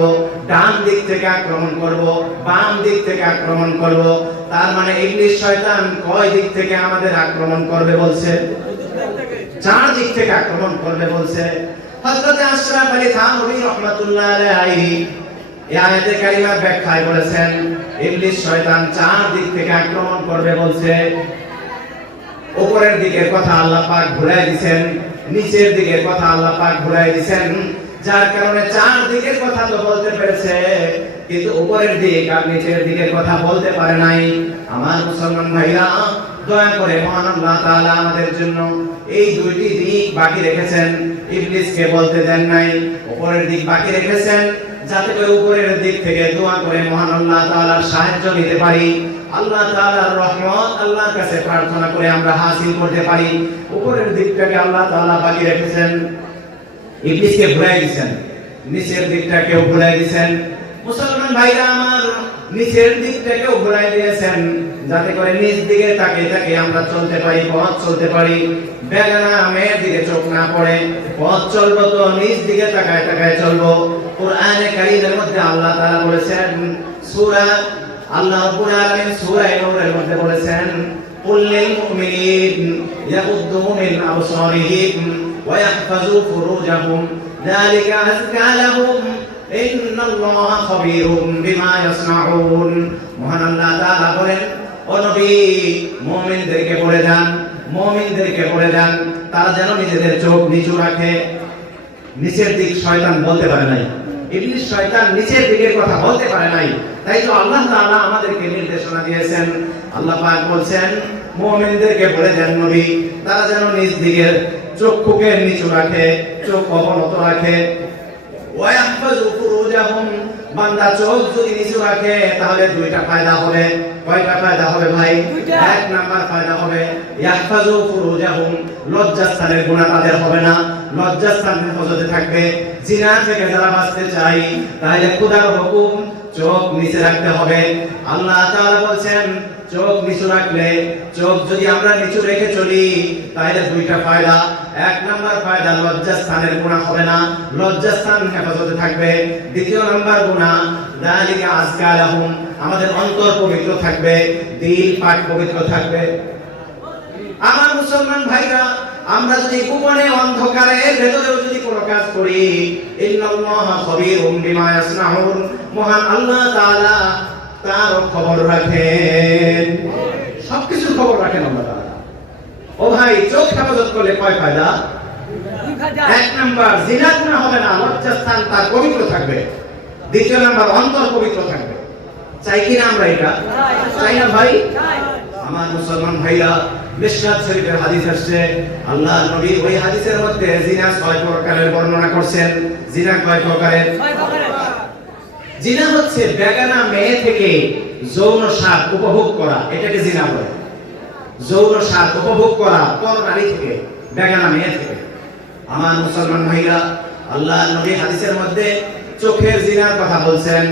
ডান দিক থেকে আক্রমণ করব, বাম দিক থেকে আক্রমণ করব। তার মানে ইবলিস শয়তান কয় দিক থেকে আমাদের আক্রমণ করবে বলছে? চার দিক থেকে আক্রমণ করবে বলছে। হযরত আশরাফ আলী থানভী রাহমাতুল্লাহ আলাইহি এই আয়াতে কারিমার ব্যাখ্যায় বলেছেন, ইবলিস শয়তান চার দিক থেকে আক্রমণ করবে বলছে। উপরের দিকের কথা আল্লাহ পাক ভুলাই দিবেন, নিচের দিকের কথা আল্লাহ পাক ভুলাই দিবেন, যার কারণে চার দিকের কথা তো বলতে পেরেছে, কিন্তু উপরের দিক আর নিচের দিকের কথা বলতে পারে নাই। আমার মুসলমান ভাইরা, দয়া করে মহান আল্লাহ তাআলা আমাদের জন্য এই দুইটি দিক বাকি রেখেছেন, ইবলিসকে বলতে দেন নাই। উপরের দিক বাকি রেখেছেন যাতে করে উপরের দিক থেকে দোয়া করে মহান আল্লাহ তাআলার সাহায্য নিতে পারি, আল্লাহ তাআলার রহমত আল্লাহর কাছে প্রার্থনা করে আমরা হাসিল করতে পারি। উপরের দিকটাকে আল্লাহ তাআলা বাকি রেখেছেন, ইবলিসকে ভুলাই দিয়েছেন, নিচের দিকটাকেও ভুলাই দিয়েছেন। মুসলমান ভাইরা আমার, নিচের দিকটাকেও ভুলাই দিয়েছেন যাতে করে নিচ দিকে তাকিয়ে তাকিয়ে আমরা চলতে পারি, পথ চলতে পারি। বেগানা মেয়ের দিকে চোখ না পড়ে, পথ চলবো তো নিচ দিকে তাকায় তাকায় চলবো। কোরআনে কারীমের মধ্যে আল্লাহ তাআলা বলেছেন, সূরা আল্লাহ রাব্বুল আলামিন সূরা নূরের মধ্যে বলেছেন, কুল লিল মুমিনিন ইয়াগুদ্দু মিন আবসারিহিম ওয়া ইয়াহফাযু ফুরুজাহুম যালিকা আযকা লাহুম ইন্নাল্লাহা খাবীরুম বিমা ইয়াসনাউন। মহান আল্লাহ তাআলা বলেন, ও নবী মুমিনদেরকে বলে দেন, মুমিনদেরকে বলে দেন তারা যেন নিজেদের চোখ নিচু রাখে। নিচের দিক শয়তান বলতে পারে নাই, ইবলিস শয়তান নিচের দিকের কথা বলতে পারে নাই। তাই তো আল্লাহ তাআলা আমাদেরকে নির্দেশনা দিয়েছেন, আল্লাহ পাক বলছেন মুমিনদেরকে বলে দেন নবী তারা যেন নিচ দিকের চক্ষুকে নিচু রাখে, চোখ অবনত রাখে। ওয়া ইয়াহফাযু ফুরুজাহুম, বান্দা চোখ যদি নিচু রাখে তাহলে দুইটা ফায়দা হবে। কয়টা ফায়দা হবে ভাই? এক নাম্বার ফায়দা হবে ইয়াহফাযু ফুরুজাহুম, লজ্জাস্থানের গুনাহ তাদের হবে না, লজ্জাস্থান হেফাজতে থাকবে। জিনা থেকে যারা বাঁচতে চাই তাহলে খোদার হুকুম চোখ নিচে রাখতে হবে। আল্লাহ তাআলা বলছেন চোখ নিচু রাখলে, চোখ যদি আমরা নিচু রেখে চলি তাহলে দুইটা ফায়দা। এক নাম্বার ফায়দা লজ্জাস্থানের গুনাহ হবে না, লজ্জাস্থান হেফাজতে থাকবে। দ্বিতীয় নাম্বার গুনাহ যালিকা আযকা লাহুম, আমাদের অন্তর পবিত্র থাকবে, দিল পাক পবিত্র থাকবে। আমার মুসলমান ভাইরা, আমরা যদি গোপনে অন্ধকারের ভেতরেও যদি কোনো কাজ করি, ইন্নাল্লাহা খাবীরুম বিমা ইয়াসনাউন, মহান আল্লাহ তাআলা তার খবর রাখেন, সবকিছু খবর রাখেন আল্লাহ তাআলা। ও ভাই, চোখ হেফাজত করলে কয় ফায়দা? এক নাম্বার জিনা গুনাহ হবে না, লজ্জাস্থান তার পবিত্র থাকবে। দ্বিতীয় নাম্বার অন্তর পবিত্র থাকবে। চাই কিনা আমরা এটা? চাই না ভাই? আমার মুসলমান ভাইরা, মিশকাত শরীফের হাদিস আসছে, আল্লাহর নবী ওই হাদিসের মধ্যে জিনা 6 প্রকারের বর্ণনা করছেন। জিনা কয় প্রকারের? জিনা হচ্ছে বেগানা মেয়ে থেকে যৌন স্বাদ উপভোগ করা, এটাকে জিনা বলে। যৌন স্বাদ উপভোগ করা পর নারী থেকে, বেগানা মেয়ে থেকে। আমার মুসলমান ভাইরা, আল্লাহর নবী হাদিসের মধ্যে চোখের জিনার কথা বলছেন,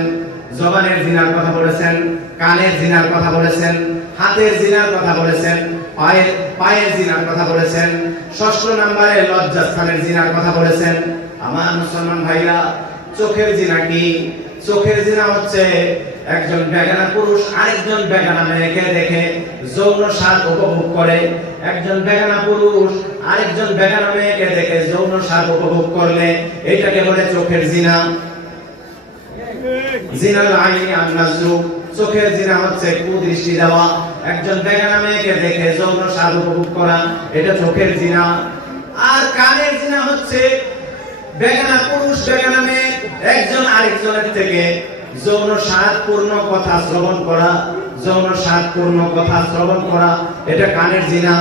জবানের জিনার কথা বলেছেন, কানের জিনার কথা বলেছেন, হাতের জিনার কথা বলেছেন, পায়ের জিনার কথা বলেছেন, 6 নম্বরে লজ্জাস্থানের জিনার কথা বলেছেন। আমার মুসলমান ভাইরা, চোখের জিনা কি? চোখের জিনা হচ্ছে একজন বেগানা পুরুষ আরেকজন বেগানা মেয়েকে দেখে যৌন স্বাদ উপভোগ করে। একজন বেগানা পুরুষ আরেকজন বেগানা মেয়েকে দেখে যৌন স্বাদ উপভোগ করলে এটাকে বলে চোখের জিনা। জিনাল আইনি আন-নাজরু, চোখের জিনা হচ্ছে কুদৃষ্টি দেওয়া, একজন বেগানা মেয়েকে দেখে যৌন স্বাদ উপভোগ করা, এটা চোখের জিনা। আর কানের জিনা হচ্ছে বেগানা পুরুষ বেগানা মেয়ে একজন আরেকজনের থেকে যৌন স্বাদপূর্ণ কথা শ্রবণ করা, যৌন স্বাদপূর্ণ কথা শ্রবণ করা, এটা কানের জিনা।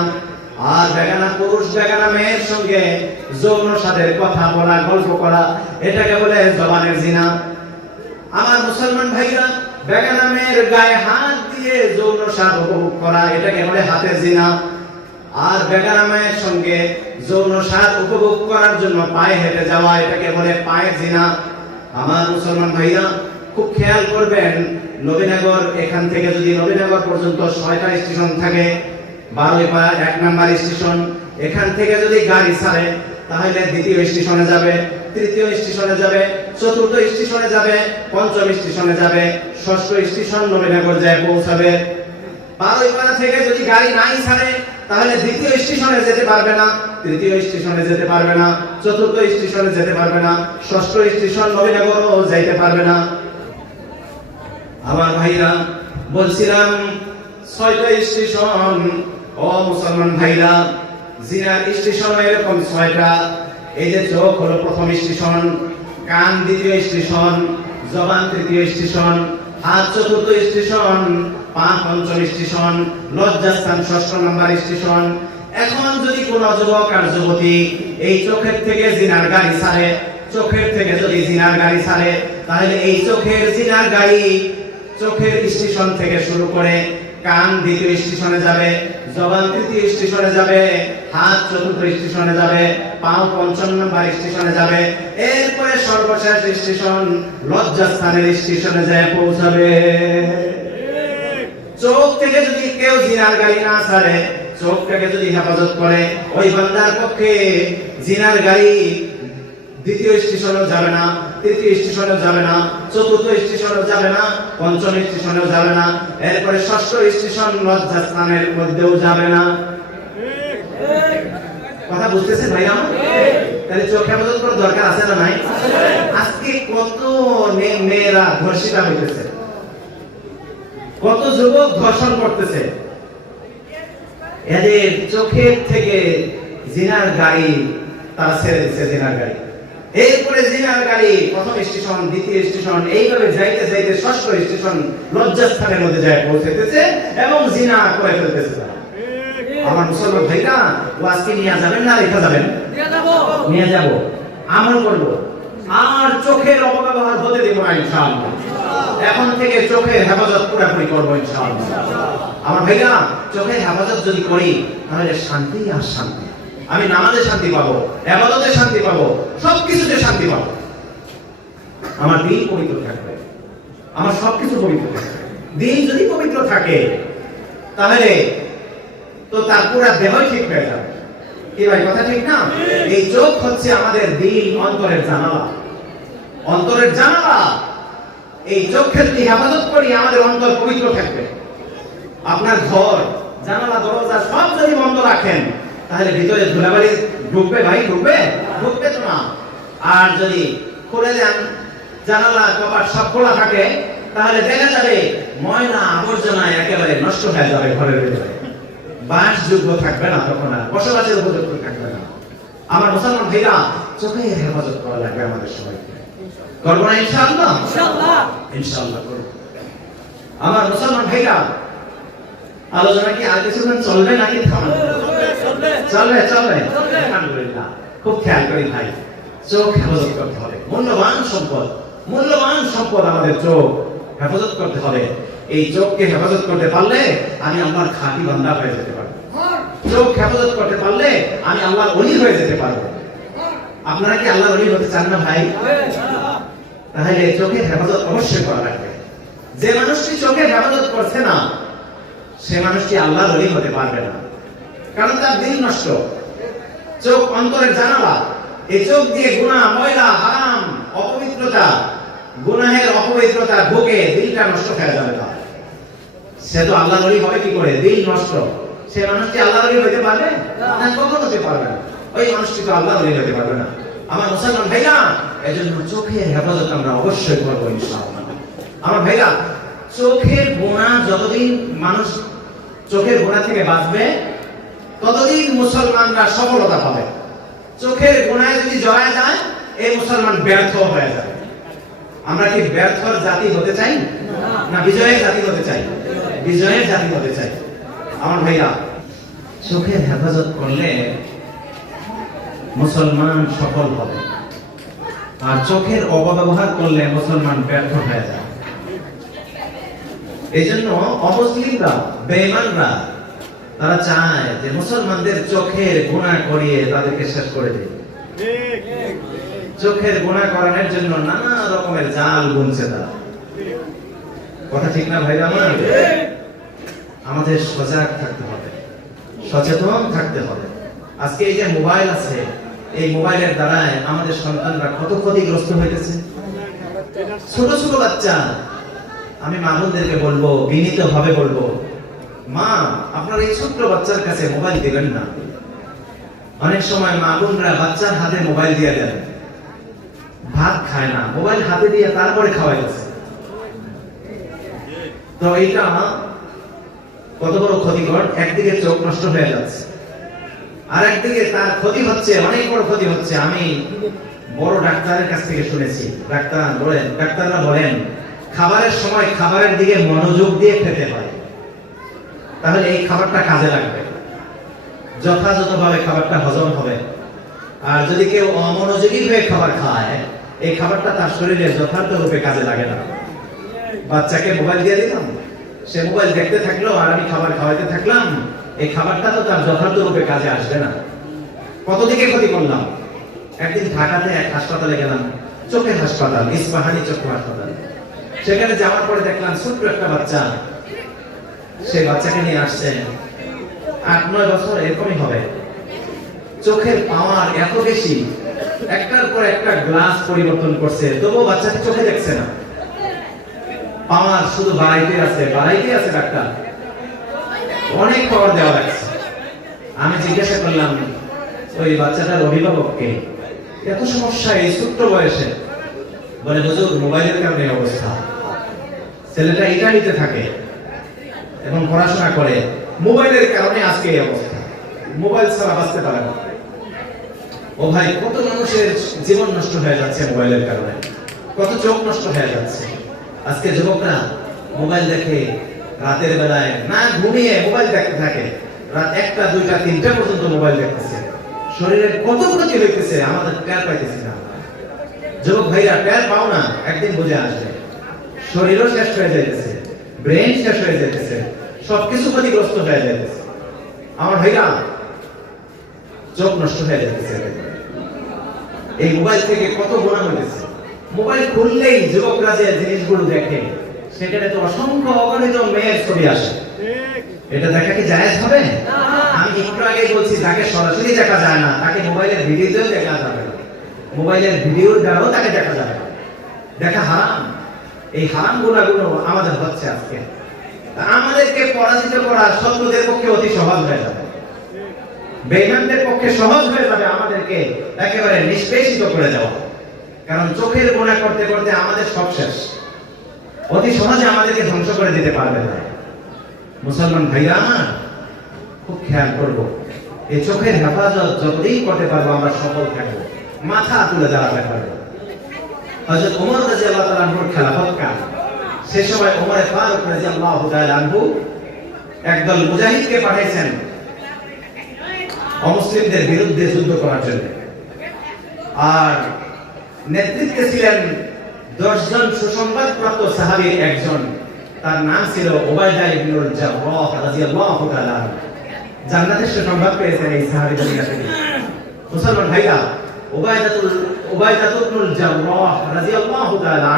আর বেগানা পুরুষ বেগানা মেয়ের সঙ্গে যৌন স্বাদের কথা বলা, গল্প করা, এটাকে বলে জবানের জিনা। আমার মুসলমান ভাইরা, বেগানা মেয়ের গায়ে হাত দিয়ে যৌন স্বাদ উপভোগ করা, এটাকে বলে হাতের জিনা। আর বেগানা মেয়ের সঙ্গে যৌন স্বাদ উপভোগ করার জন্য পায়ে হেঁটে যাওয়া, এটাকে বলে পায়ের জিনা। আমার মুসলমান ভাইরা খুব খেয়াল করবেন, নবীনগর এখান থেকে যদি নবীনগর পর্যন্ত 6টা স্টেশন থাকে, 12 1 নাম্বার স্টেশন, এখান থেকে যদি গাড়ি ছাড়ে তাহলে দ্বিতীয় স্টেশনে যাবে, তৃতীয় স্টেশনে যাবে, চতুর্থ স্টেশনে যাবে, পঞ্চম স্টেশনে যাবে, ষষ্ঠ স্টেশন নবীনগর যায় পৌঁছাবে। 12 থেকে যদি গাড়ি নাই ছাড়ে তাহলে দ্বিতীয় স্টেশনে যেতে পারবে না, তৃতীয় স্টেশনে যেতে পারবে না, চতুর্থ স্টেশনে যেতে পারবে না, ষষ্ঠ স্টেশন নবীনগরও যাইতে পারবে না। আমার ভাইরা বলছিলাম 6টা স্টেশন। ও মুসলমান ভাইরা, জিনার স্টেশন এরকম 6টা। এই যে চোখ হলো প্রথম স্টেশন, কান দ্বিতীয় স্টেশন, জবান তৃতীয় স্টেশন, হাত চতুর্থ স্টেশন, পা পঞ্চম স্টেশন, লজ্জাস্থান 6 নম্বর স্টেশন। এখন যদি কোনো যুবক আর যুবতী এই চোখের থেকে জিনার গাড়ি ছাড়ে, চোখের থেকে যদি জিনার গাড়ি ছাড়ে তাহলে এই চোখের জিনার গাড়ি চোখের স্টেশন থেকে শুরু করে কান দ্বিতীয় স্টেশনে যাবে, জবান তৃতীয় স্টেশনে যাবে, হাত চতুর্থ স্টেশনে যাবে, পা পঞ্চম নম্বর স্টেশনে যাবে, এরপরে সর্বশেষ স্টেশন লজ্জাস্থানের স্টেশনে যায় পৌঁছাবে। চোখ থেকে যদি কেউ জিনার গাড়ি না ছাড়ে, চোখটাকে যদি হেফাজত করে, ওই বান্দার পক্ষে জিনার গাড়ি দ্বিতীয় স্টেশনেও যাবে না, তৃতীয় স্টেশনেও যাবে না, চতুর্থ স্টেশনেও যাবে না, পঞ্চম স্টেশনেও যাবে না, এরপরে ষষ্ঠ স্টেশন লজ্জাস্থানের মধ্যেও যাবে না। কথা বুঝতেছেন ভাই আমার? তাহলে চোখ হেফাজত করার দরকার আছে না নাই? আজকে কত মেয়েরা ধর্ষিতা হইতেছে, কত যুবক ধর্ষণ করতেছে, এদের চোখের থেকে জিনার গাড়ি তারা ছেড়ে দিচ্ছে, জিনার গাড়ি। এরপরে জিনার গাড়ি প্রথম স্টেশন, দ্বিতীয় স্টেশন, এইভাবে যাইতে যাইতে ষষ্ঠ স্টেশন লজ্জাস্থানের মধ্যে যায় পৌঁছাইতেছে এবং জিনা করে ফেলতেছে। আমার মুসলমান ভাইরা, ওয়াজকে নিয়ে যাবেন না রেখা যাবেন? নিয়ে যাব, আমল করব, আর চোখের অপব্যবহার হতে দেব না ইনশাআল্লাহ। এখন থেকে চোখের হেফাজত পুরোপুরি করবো ইনশাআল্লাহ। আমার ভাইরা, চোখের হেফাজত যদি করি তাহলে শান্তি আর শান্তি। আমি নামাজে শান্তি পাবো, ইবাদতে শান্তি পাবো, সবকিছুতে শান্তি পাবো। আমার দিল পবিত্র থাকবে, আমার সবকিছু পবিত্র থাকবে। দিল যদি পবিত্র থাকে তাহলে তো তার পুরো দেহই ঠিক হয়ে যাবে। কি ভাই, কথা ঠিক না? এই চোখ হচ্ছে আমাদের দিল, অন্তরের জানালা, অন্তরের জানালা। এই চোখের যদি হেফাজত করি আমাদের অন্তর পবিত্র থাকবে। আপনার ঘর জানালা দরজা সব যদি বন্ধ রাখেন তাহলে ভিতরে ধুলাবালি ঢুকবে ভাই? ঢুকবে? ঢুকবে তো না। আর যদি খুলে দেন জানালা কপাট সব খোলা থাকে তাহলে দেখা যাবে ময়লা আবর্জনা একেবারে নষ্ট হয়ে যাবে ঘরের ভিতরে, বাসযোগ্য থাকবে না, তখন আর বসবাসের উপযুক্ত থাকবে না। আমার মুসলমান ভাইরা, চোখের হেফাজত করা লাগবে আমাদের সবাইকে। করব না ইনশাআল্লাহ? ইনশাআল্লাহ, ইনশাআল্লাহ করব। আমার মুসলমান ভাইরা, আলোচনা কি আর কিছুক্ষণ চলবে নাকি থামবে? চলবে, চলবে, আলহামদুলিল্লাহ। খুব খেয়াল করি ভাই, চোখ হেফাজত করতে হবে। মূল্যবান সম্পদ, মূল্যবান সম্পদ আমাদের চোখ হেফাজত করতে হবে। এই চোখকে হেফাজত করতে পারলে আমি আল্লাহর খাঁটি বান্দা হয়ে যেতে পারবো। চোখ হেফাজত করতে পারলে আমি আল্লাহর ওলি হয়ে যেতে পারবো। আপনারা কি আল্লাহর ওলি হতে চান না ভাই? তাহলে চোখের হেফাজত অবশ্যই করা লাগবে। যে মানুষটি চোখের হেফাজত করছে না সে মানুষটি আল্লাহর ওলি হতে পারবে না, কারণ তার দিল নষ্ট। চোখ অন্তরের জানালা, এই চোখ দিয়ে গুনাহ, ময়লা, হারাম, অপবিত্রতা, গুনাহের অপবিত্রতা ঢুকে দিলটা নষ্ট হয়ে যাবে। সে তো আল্লাহর ওলি হবে কি করে? দিল নষ্ট। সে মানুষটি আল্লাহর ওলি হতে পারবে না, কখনো হতে পারবে না। ওই মানুষটি তো আল্লাহর ওলি হতে পারবে না। আমার মুসলমান ভাইরা, এজন্য চোখের হেফাজত আমরা অবশ্যই করবো ইনশাআল্লাহ। আমার ভাইরা, চোখের গোনা যতদিন মানুষ চোখের গোনা থেকে বাঁচবে ততদিন মুসলমানরা সফলতা পাবে। চোখের গোনায় যদি জড়ায় যায় এই মুসলমান ব্যর্থ হয়ে যাবে। আমরা কি ব্যর্থর জাতি হতে চাই না বিজয়ের জাতি হতে চাই? বিজয়ের জাতি হতে চাই। আমার ভাইরা, চোখের হেফাজত করলে মুসলমান সফল হবে, আর চোখের অপব্যবহার করলে মুসলমান ব্যর্থ হয়ে যায়। এই জন্য অমুসলিমরা, বেঈমানরা তারা চায় যে মুসলমানদের চোখের গুনাহ করিয়ে তাদেরকে শেষ করে দেয়। চোখের গুনাহ করানোর জন্য নানা রকমের জাল বুনছে তারা। কথা ঠিক না ভাইরা আমার? আমাদের সজাগ থাকতে হবে, সচেতন থাকতে হবে। আজকে এই যে মোবাইল আছে, এই মোবাইলের দ্বারায় আমাদের সন্তানরা কত ক্ষতিগ্রস্ত হইতেছে। ছোট ছোট বাচ্চা। আমি মা বোনদেরকে বলবো, বিনীত ভাবে বলবো, মা আপনার এই ছোট্ট বাচ্চার কাছে মোবাইল দিবেন না। অনেক সময় মা বোনরা বাচ্চার হাতে মোবাইল দিয়ে দেন, ভাত খায় না, মোবাইল হাতে দিয়ে তারপরে খাওয়াইতেছে। তো এইটা কত বড় ক্ষতিকর। একদিকে চোখ নষ্ট হয়ে যাচ্ছে, আর একদিকে তার ক্ষতি হচ্ছে, অনেক বড় ক্ষতি হচ্ছে। আমি বড় ডাক্তারের কাছ থেকে শুনেছি, ডাক্তাররা বলেন খাবারের সময় খাবারের দিকে মনোযোগ দিয়ে খেতে হয়, তাহলে এই খাবারটা কাজে লাগবে, যথাযথভাবে খাবারটা হজম হবে। আর যদি কেউ অমনোযোগী হয়ে খাবার খায়, এই খাবারটা তার শরীরে যথার্থ রূপে কাজে লাগে না। বাচ্চাকে মোবাইল দিয়ে দিলাম, সে মোবাইল দেখতে থাকলো, আর আমি খাবার খাওয়াইতে থাকলাম, এই খাবারটা তো তার যথার্থ রূপে কাজে আসবে না। কত দিকে ক্ষতি করলাম। একদিন ঢাকাতে এক হাসপাতালে গেলাম, চোখের হাসপাতাল, ইস্পাহানি চক্ষু হাসপাতাল। সেখানে যাওয়ার পরে দেখলাম ছোট্ট একটা বাচ্চা, সেই বাচ্চাকে নিয়ে আসছে 8-9 বছর এরকমই হবে। চোখের পাওয়ার এত বেশি, একটার পর একটা গ্লাস পরিবর্তন করছে, তবুও বাচ্চাকে চোখে দেখছে না। পাওয়ার শুধু বাড়াইতে আছে ডাক্তার, অনেক পাওয়ার দেওয়া লাগছে। আমি জিজ্ঞাসা করলাম ওই বাচ্চাটার অভিভাবককে, এত সমস্যা এই ছোট্ট বয়সে? বলে হুজুর মোবাইলের কারণে অবস্থা। ছেলেটা ইটালিতে থাকে এবং পড়াশোনা করে, মোবাইলের কারণে আজকে এই অবস্থা, মোবাইল ছাড়া বাঁচতে পারে না। ও ভাই, কত মানুষের জীবন নষ্ট হয়ে যাচ্ছে মোবাইলের কারণে, কত চোখ নষ্ট হয়ে যাচ্ছে। আজকে যুবকরা মোবাইল দেখে, রাতের বেলায় না ঘুমিয়ে মোবাইল দেখতে থাকে, রাত 1টা 2টা 3টা পর্যন্ত মোবাইল দেখতেছে। শরীরের কত ক্ষতি হইতেছে আমাদের টের পাইতেছি না। যুবক ভাইরা, টের পাও না, একদিন বুঝে আসবে। শরীরও শেষ হয়ে যাইতেছে, ব্রেন শেষ হয়ে যাইতেছে, সবকিছু ক্ষতিগ্রস্ত হয়ে যাইতেছে। আমার ভাইরা, চোখ নষ্ট হয়ে যাইতেছে। এই মোবাইল থেকে কত গুনাহ হইতেছে। মোবাইল খুললেই যুবকরা যে জিনিসগুলো দেখে, সেখানে তো অসংখ্য অগণিত মেয়ের ছবি আসে। এটা দেখা কি জায়েজ হবে? আমি একটু আগে বলছি, যাকে সরাসরি দেখা যায় না তাকে মোবাইলের ভিডিওতেও দেখা যাবে না, মোবাইলের ভিডিওর দ্বারাও তাকে দেখা যাবে না। দেখা হারাম। এই হারাম গুনাহগুলো আমাদের হচ্ছে আজকে। আমাদেরকে পরাজিত করা শত্রুদের পক্ষে অতি সহজ হয়ে যাবে, বেঈমানদের পক্ষে সহজ হয়ে যাবে আমাদেরকে একেবারে নিষ্পেষিত করে দেওয়া। কারণ চোখের গুনাহ করতে করতে আমাদের সব শেষ, অতি সহজে আমাদেরকে ধ্বংস করে দিতে পারবে না। মুসলমান ভাইরা, খুব খেয়াল করব, এই চোখের হেফাজত যতদিন করতে পারবো আমরা সফল থাকবো, মাথা তুলে দাঁড়াতে পারবো। হযরত ওমর রাদিয়াল্লাহু তাআলা আনহুর খেলাফত কাল, সে সময় ওমর ফারুক রাদিয়াল্লাহু তাআলা আনহু একদল মুজাহিদকে পাঠাইছেন অমুসলিমদের বিরুদ্ধে যুদ্ধ করার জন্য। আর নেতৃত্বে ছিলেন 10 জন সুসংবাদপ্রাপ্ত সাহাবীর একজন, তার নাম ছিল উবাইদা ইবনুল জাররাহ রাদিয়াল্লাহু তাআলা। জান্নাতের সুসংবাদ পেয়েছেন এই সাহাবী দুনিয়া থেকে। মুসলমান ভাইরা, উবাইদা ইবনুল জাররাহ রাদিয়াল্লাহু তাআলা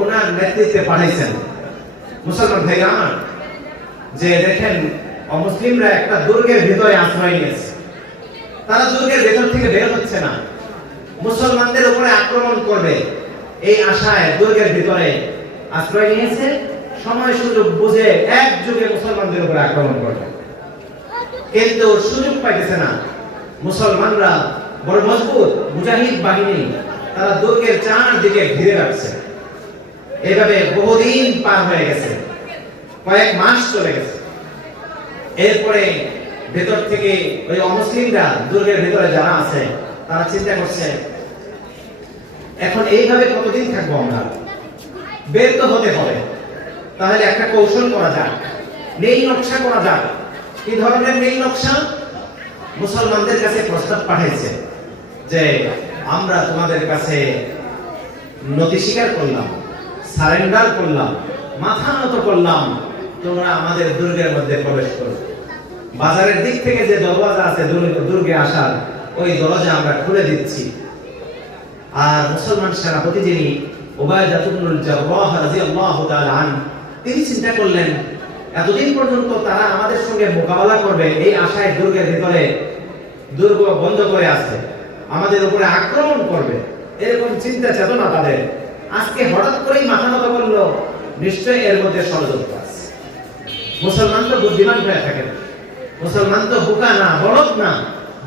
ওনার নেতৃত্বে পাঠাইছেন। মুসলমান ভাইরা, যে দেখেন অমুসলিমরা একটা দুর্গের ভিতরে আশ্রয় নিয়েছে, তারা দুর্গের ভেতর থেকে বের হচ্ছে না, মুসলমানদের উপরে আক্রমণ করবে এই আশায় দুর্গের ভিতরে আশ্রয় নিয়েছে। সময় সুযোগ বুঝে এক যুগে মুসলমানদের উপরে আক্রমণ করবে, কিন্তু সুযোগ পাইতেছে না। মুসলমানরা বড় মজবুত মুজাহিদ বাহিনী, তারা দুর্গের চারদিকে ঘিরে রাখছে। এভাবে বহুদিন পার হয়ে গেছে, কয়েক মাস চলে গেছে। এরপরে ভেতর থেকে ওই অমুসলিমরা দুর্গের ভেতরে যারা আছে তারা চিন্তা করছে, এখন এইভাবে কতদিন থাকবো আমরা, বের তো হতে হবে। তাহলে একটা কৌশল করা যাক, নীল নকশা করা যাক। কি ধরনের নীল নকশা? মুসলমানদের কাছে প্রস্তাব পাঠাইছে যে আমরা তোমাদের কাছে নতি স্বীকার করলাম, সারেন্ডার করলাম, মাথা নত করলাম, তোমরা আমাদের দুর্গের মধ্যে প্রবেশ করো। বাজারের দিক থেকে যে দরজা আছে দুর্গে আসার, ওই দরজা আমরা খুলে দিচ্ছি। আর মুসলমান সেনাপতি যিনি উবাইদা ইবনুল জাররাহ রাদিয়াল্লাহু তাআলা আন, তিনি চিন্তা করলেন এতদিন পর্যন্ত তারা আমাদের সঙ্গে মোকাবেলা করবে এই আশায় দুর্গের ভিতরে দুর্গ বন্ধ করে আছে, আমাদের উপরে আক্রমণ করবে, এরকম চিন্তা চেতনা তাদের। আজকে হঠাৎ করেই মাথা নত করলো, নিশ্চয়ই এর মধ্যে ষড়যন্ত্র আছে। মুসলমান তো বুদ্ধিমান হয়ে থাকেন, মুসলমান তো বোকা না, বলদ না,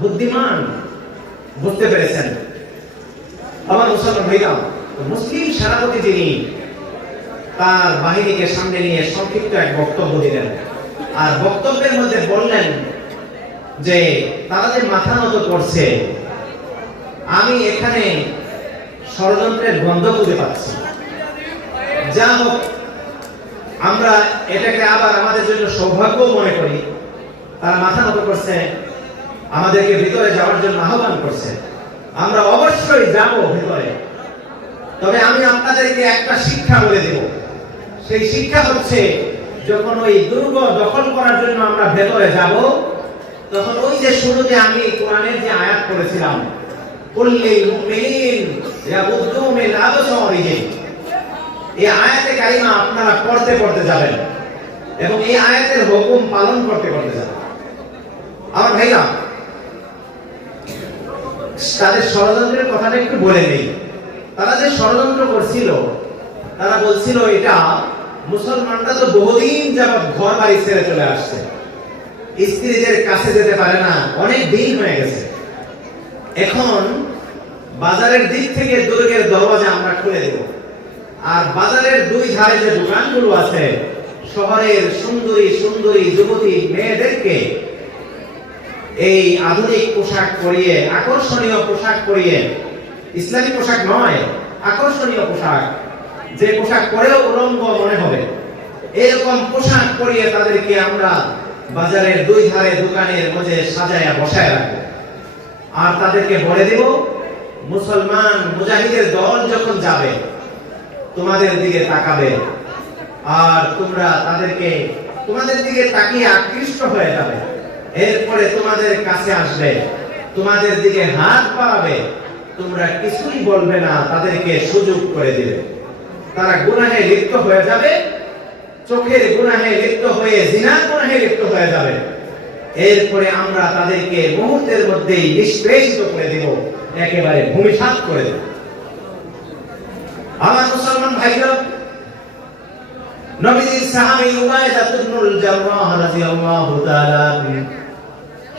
বুদ্ধিমান। বুঝতে পেরেছেন আমার মুসলমান ভাইরা? মুসলিম সেনাপতি যিনি তার বাহিনীকে সামনে নিয়ে সংক্ষিপ্ত এক বক্তব্য দিলেন, আর বক্তব্যের মধ্যে বললেন যে তারা যে মাথা নত করছে, আমি এখানে ষড়যন্ত্রের গন্ধ খুঁজে পাচ্ছি। যা হোক, আমরা এটাকে আবার আমাদের জন্য সৌভাগ্য মনে করি। তারা মাথা নত করছে, আমাদেরকে ভিতরে যাওয়ার জন্য আহ্বান করছে, আমরা অবশ্যই যাব ভিতরে। তবে আমি আপনাদেরকে একটা শিক্ষা বলে দেব। সেই শিক্ষা হচ্ছে, যখন ওই দুর্গ দখল করার জন্য আমরা ভেতরে যাব, তখন ওই যে শুরুতে আমি কোরআনের যে আয়াত পড়েছিলাম, কুল্লিল মুমিনিন ইয়াগুদ্দু মিন আবসারিহিম, এই আয়াতে কারিমা আপনারা পড়তে পড়তে যাবেন এবং এই আয়াতের হুকুম পালন করতে করতে যাবেন। আমার ভাইরা, তাদের ষড়যন্ত্রের কথাটা একটু বলে নেই। তারা যে ষড়যন্ত্র করছিল, তারা বলছিল এটা মুসলমানরা তো বহুদিন যাবত ঘর বাড়ি ছেড়ে চলে আসছে, স্ত্রীদের কাছে যেতে পারে না, অনেক দিন হয়ে গেছে। এখন বাজারের দিক থেকে দুর্গের দরজা আমরা খুলে দেব, আর বাজারের দুই ধারে যে দোকানগুলো আছে, শহরের সুন্দরী সুন্দরী যুবতী মেয়েদেরকে এই আধুনিক পোশাক পরিয়ে, আকর্ষণীয় পোশাক পরিয়ে, ইসলামী পোশাক নয়, আকর্ষণীয় পোশাক, যে পোশাক পরেও উলঙ্গ মনে হবে, এরকম পোশাক পরিয়ে তাদেরকে আমরা বাজারের দুই ধারে দোকানের মধ্যে সাজায়া বসায় রাখবো। আর তাদেরকে বলে দেব, মুসলমান মুজাহিদের দল যখন যাবে তোমাদের দিকে তাকাবে, আর তোমরা তোমাদের দিকে তাকিয়ে আকৃষ্ট হয়ে যাবে। এরপরে তোমাদের কাছে আসবে, তোমাদের দিকে হাত বাড়াবে, তোমরা কিছুই বলবে না, তাদেরকে সুযোগ করে দিবে। তারা গুনাহে লিপ্ত হয়ে যাবে, চোখের গুনাহে লিপ্ত হয়ে, জিনার গুনাহে লিপ্ত হয়ে যাবে। এরপরে আমরা তাদেরকে মুহূর্তের মধ্যেই নিষ্পেষিত করে দেব, একেবারে ভূমিসাৎ করে দেব। আমার মুসলমান ভাইরা, নবীজির সাহাবী উবাইদা ইবনুল জাররাহ রাদিয়াল্লাহু তাআলা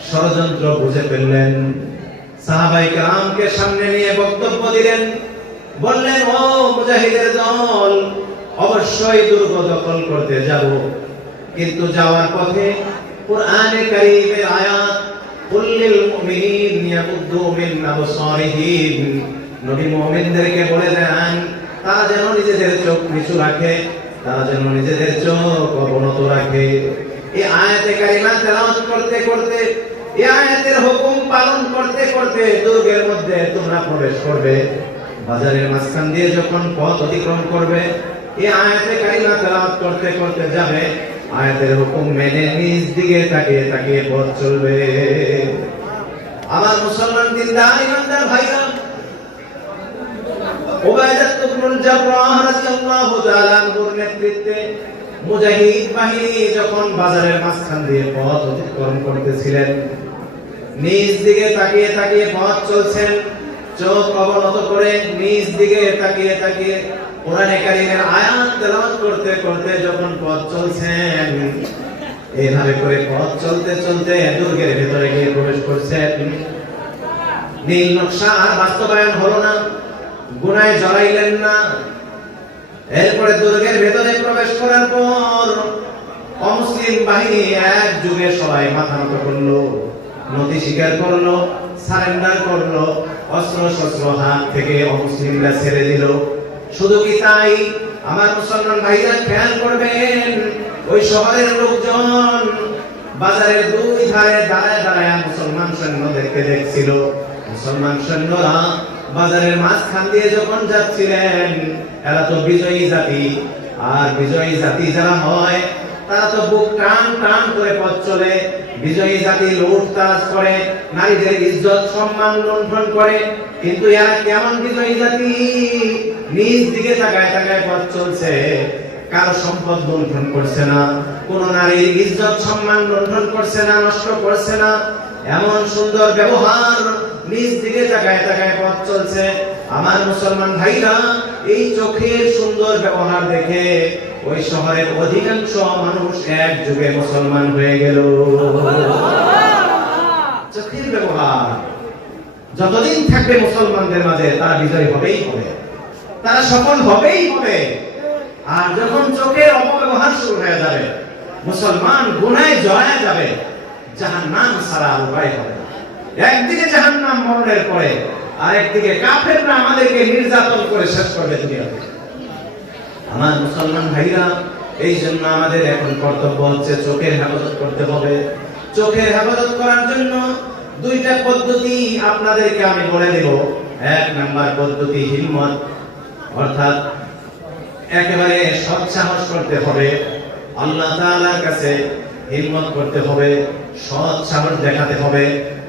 ষড়যন্ত্র বুঝে ফেললেন। সাহাবায়ে কেরামকে সামনে নিয়ে বক্তব্য দিলেন, বললেন, ও মুজাহিদের দল, অবশ্যই দুর্গ দখল করতে যাব, কিন্তু যাওয়ার পথে কুরআনে কারীমের আয়াত, কুল্লিল মুমিনিন ইয়াগুদ্দু মিন আবসারিহিম, নবী মুমিনদেরকে বলে দেন তারা যেন নিজেদের চোখ নিচু রাখে, তারা যেন নিজেদের চোখ অবনত রাখে। এই আয়াতে কারিমা তেলাওয়াত করতে করতে, এই আয়াতের হুকুম পালন করতে করতে দুর্গের মধ্যে তোমরা প্রবেশ করবে। বাজারের মাঝখান দিয়ে যখন পথ অতিক্রম করবে, এই আয়াতে কারিমা তেলাওয়াত করতে করতে যাবে, আয়াতের হুকুম মেনে নিজ দিকে তাকিয়ে তাকিয়ে পথ চলবে। আমার মুসলমান দিনদার ইমানদার ভাইরা, উবাইদা ইবনুল জাররাহ রাদিয়াল্লাহু তাআলা আনহুর নেতৃত্বে মুজাহিদ বাহিনী যখন বাজারের মাঝখান দিয়ে পথ অতিক্রম করতেছিলেন, নিজ দিকে তাকিয়ে তাকিয়ে পথ চলছেন, চোখ অবনত করে নিজ দিকে তাকিয়ে তাকিয়ে কোরআনে কারীমের আয়াত তেলাওয়াত করতে করতে যখন পথ চলছেন, এইভাবে করে পথ চলতে চলতে দুর্গের ভিতরে গিয়ে প্রবেশ করছেন। নীল নকশা আর বাস্তবায়ন হলো না, গুনায় জড়াইলেন না, এরপরে দুর্গের ভেতরে প্রবেশ করার পর অমুসলিম বাহিনী এক যুগে সবাই মাথা নত করলো, নতি স্বীকার করলো, সারেন্ডার করলো, অস্ত্র শস্ত্র হাত থেকে অমুসলিমরা ছেড়ে দিল। শুধু কি তাই, আমার মুসলমান ভাইরা খেয়াল করবেন, ওই শহরের লোকজন বাজারের দুই ধারে দাঁড়ায় দাঁড়ায় মুসলমান সৈন্যদেরকে দেখছিল। মুসলমান সৈন্যরা বাজারের মাঝখান দিয়ে যখন যাচ্ছিলেন, এরা তো বিজয়ী জাতি, আর বিজয়ী জাতি যারা হয় তারা তো বুক টান টান করে পথ চলে। বিজয়ী জাতি লুটতারাজ করে, নারীদের ইজ্জত সম্মান লুণ্ঠন করে। কিন্তু এরা কেমন বিজয়ী জাতি, নিজ দিকে তাকায় তাকায় পথ চলছে, কারো সম্পদ লুণ্ঠন করছে না, কোন নারীর ইজ্জত সম্মান লুণ্ঠন করছে না, নষ্ট করছে না। এমন সুন্দর ব্যবহার, নিজ দিকে তাকায় তাকায় পথ চলছে। আমার মুসলমান ভাইরা, এই চোখের সুন্দর ব্যবহার দেখে ওই শহরের অধিকাংশ মানুষ এক যুগে মুসলমান হয়ে গেল। চোখের ব্যবহার যতদিন থাকবে মুসলমানদের মাঝে, তারা বিজয় হবেই হবে, তারা সফল হবেই হবে। আর যখন চোখের অপব্যবহার শুরু হয়ে যাবে, মুসলমান গুনাহে জড়ায় যাবে, জাহান্নাম ছাড়া উপায় হবে না। একদিকে জাহান্নাম মরণের পরে, আর একদিকে কাফেররা আমাদেরকে নির্যাতন করে শেষ করবে দুনিয়াতে। আমার মুসলমান ভাইরা, এই জন্য আমাদের এখন কর্তব্য হচ্ছে চোখের হেফাজত করতে হবে। চোখের হেফাজত করার জন্য দুইটা পদ্ধতি আপনাদেরকে আমি বলে দেব। এক নাম্বার পদ্ধতি হিম্মত, অর্থাৎ একেবারে সৎসাহস করতে হবে, আল্লাহ তাআলার কাছে হিম্মত করতে হবে, সৎসাহস দেখাতে হবে।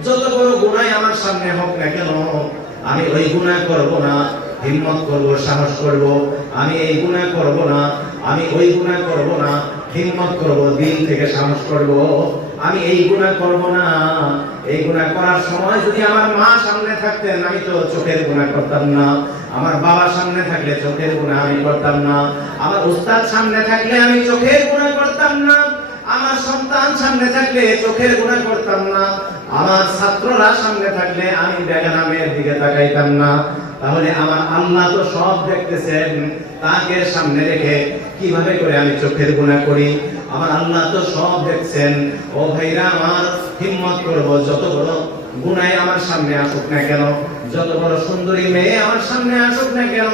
যত বড় গুনাহ আমার সামনে হোক না কেন, আমি ওই গুনাহ করব না, হিম্মত করব, সাহস করব। আমি এই গুনাহ করব না, আমি ওই গুনাহ করব না, হিম্মত করব, দিল থেকে সাহস করব। আমি এই গুনাহ করব না। এই গুনাহ করার সময় যদি আমার মা সামনে থাকতেন, আমি তো চোখের গুনাহ করতাম না। আমার বাবা সামনে থাকলে চোখের গুনাহ আমি করতাম না। আমার উস্তাদ সামনে থাকলে আমি চোখের গুনাহ করতাম না। আমার সন্তান সামনে থাকলে চোখের গুনাহ করতাম না। আমার ছাত্ররা সামনে থাকলে আমি বেগানা মেয়ের দিকে তাকাইতাম না। তাহলে আমার আল্লাহ তো সব দেখতেছেন, তাকে সামনে রেখে কিভাবে করে আমি চোখের গুনাহ করি? আমার আল্লাহ তো সব দেখছেন। ও ভাইরা আমার, হিম্মত করব, যত বড় গুনাহ আমার সামনে আসুক না কেন, যত বড় সুন্দরী মেয়ে আমার সামনে আসুক না কেন,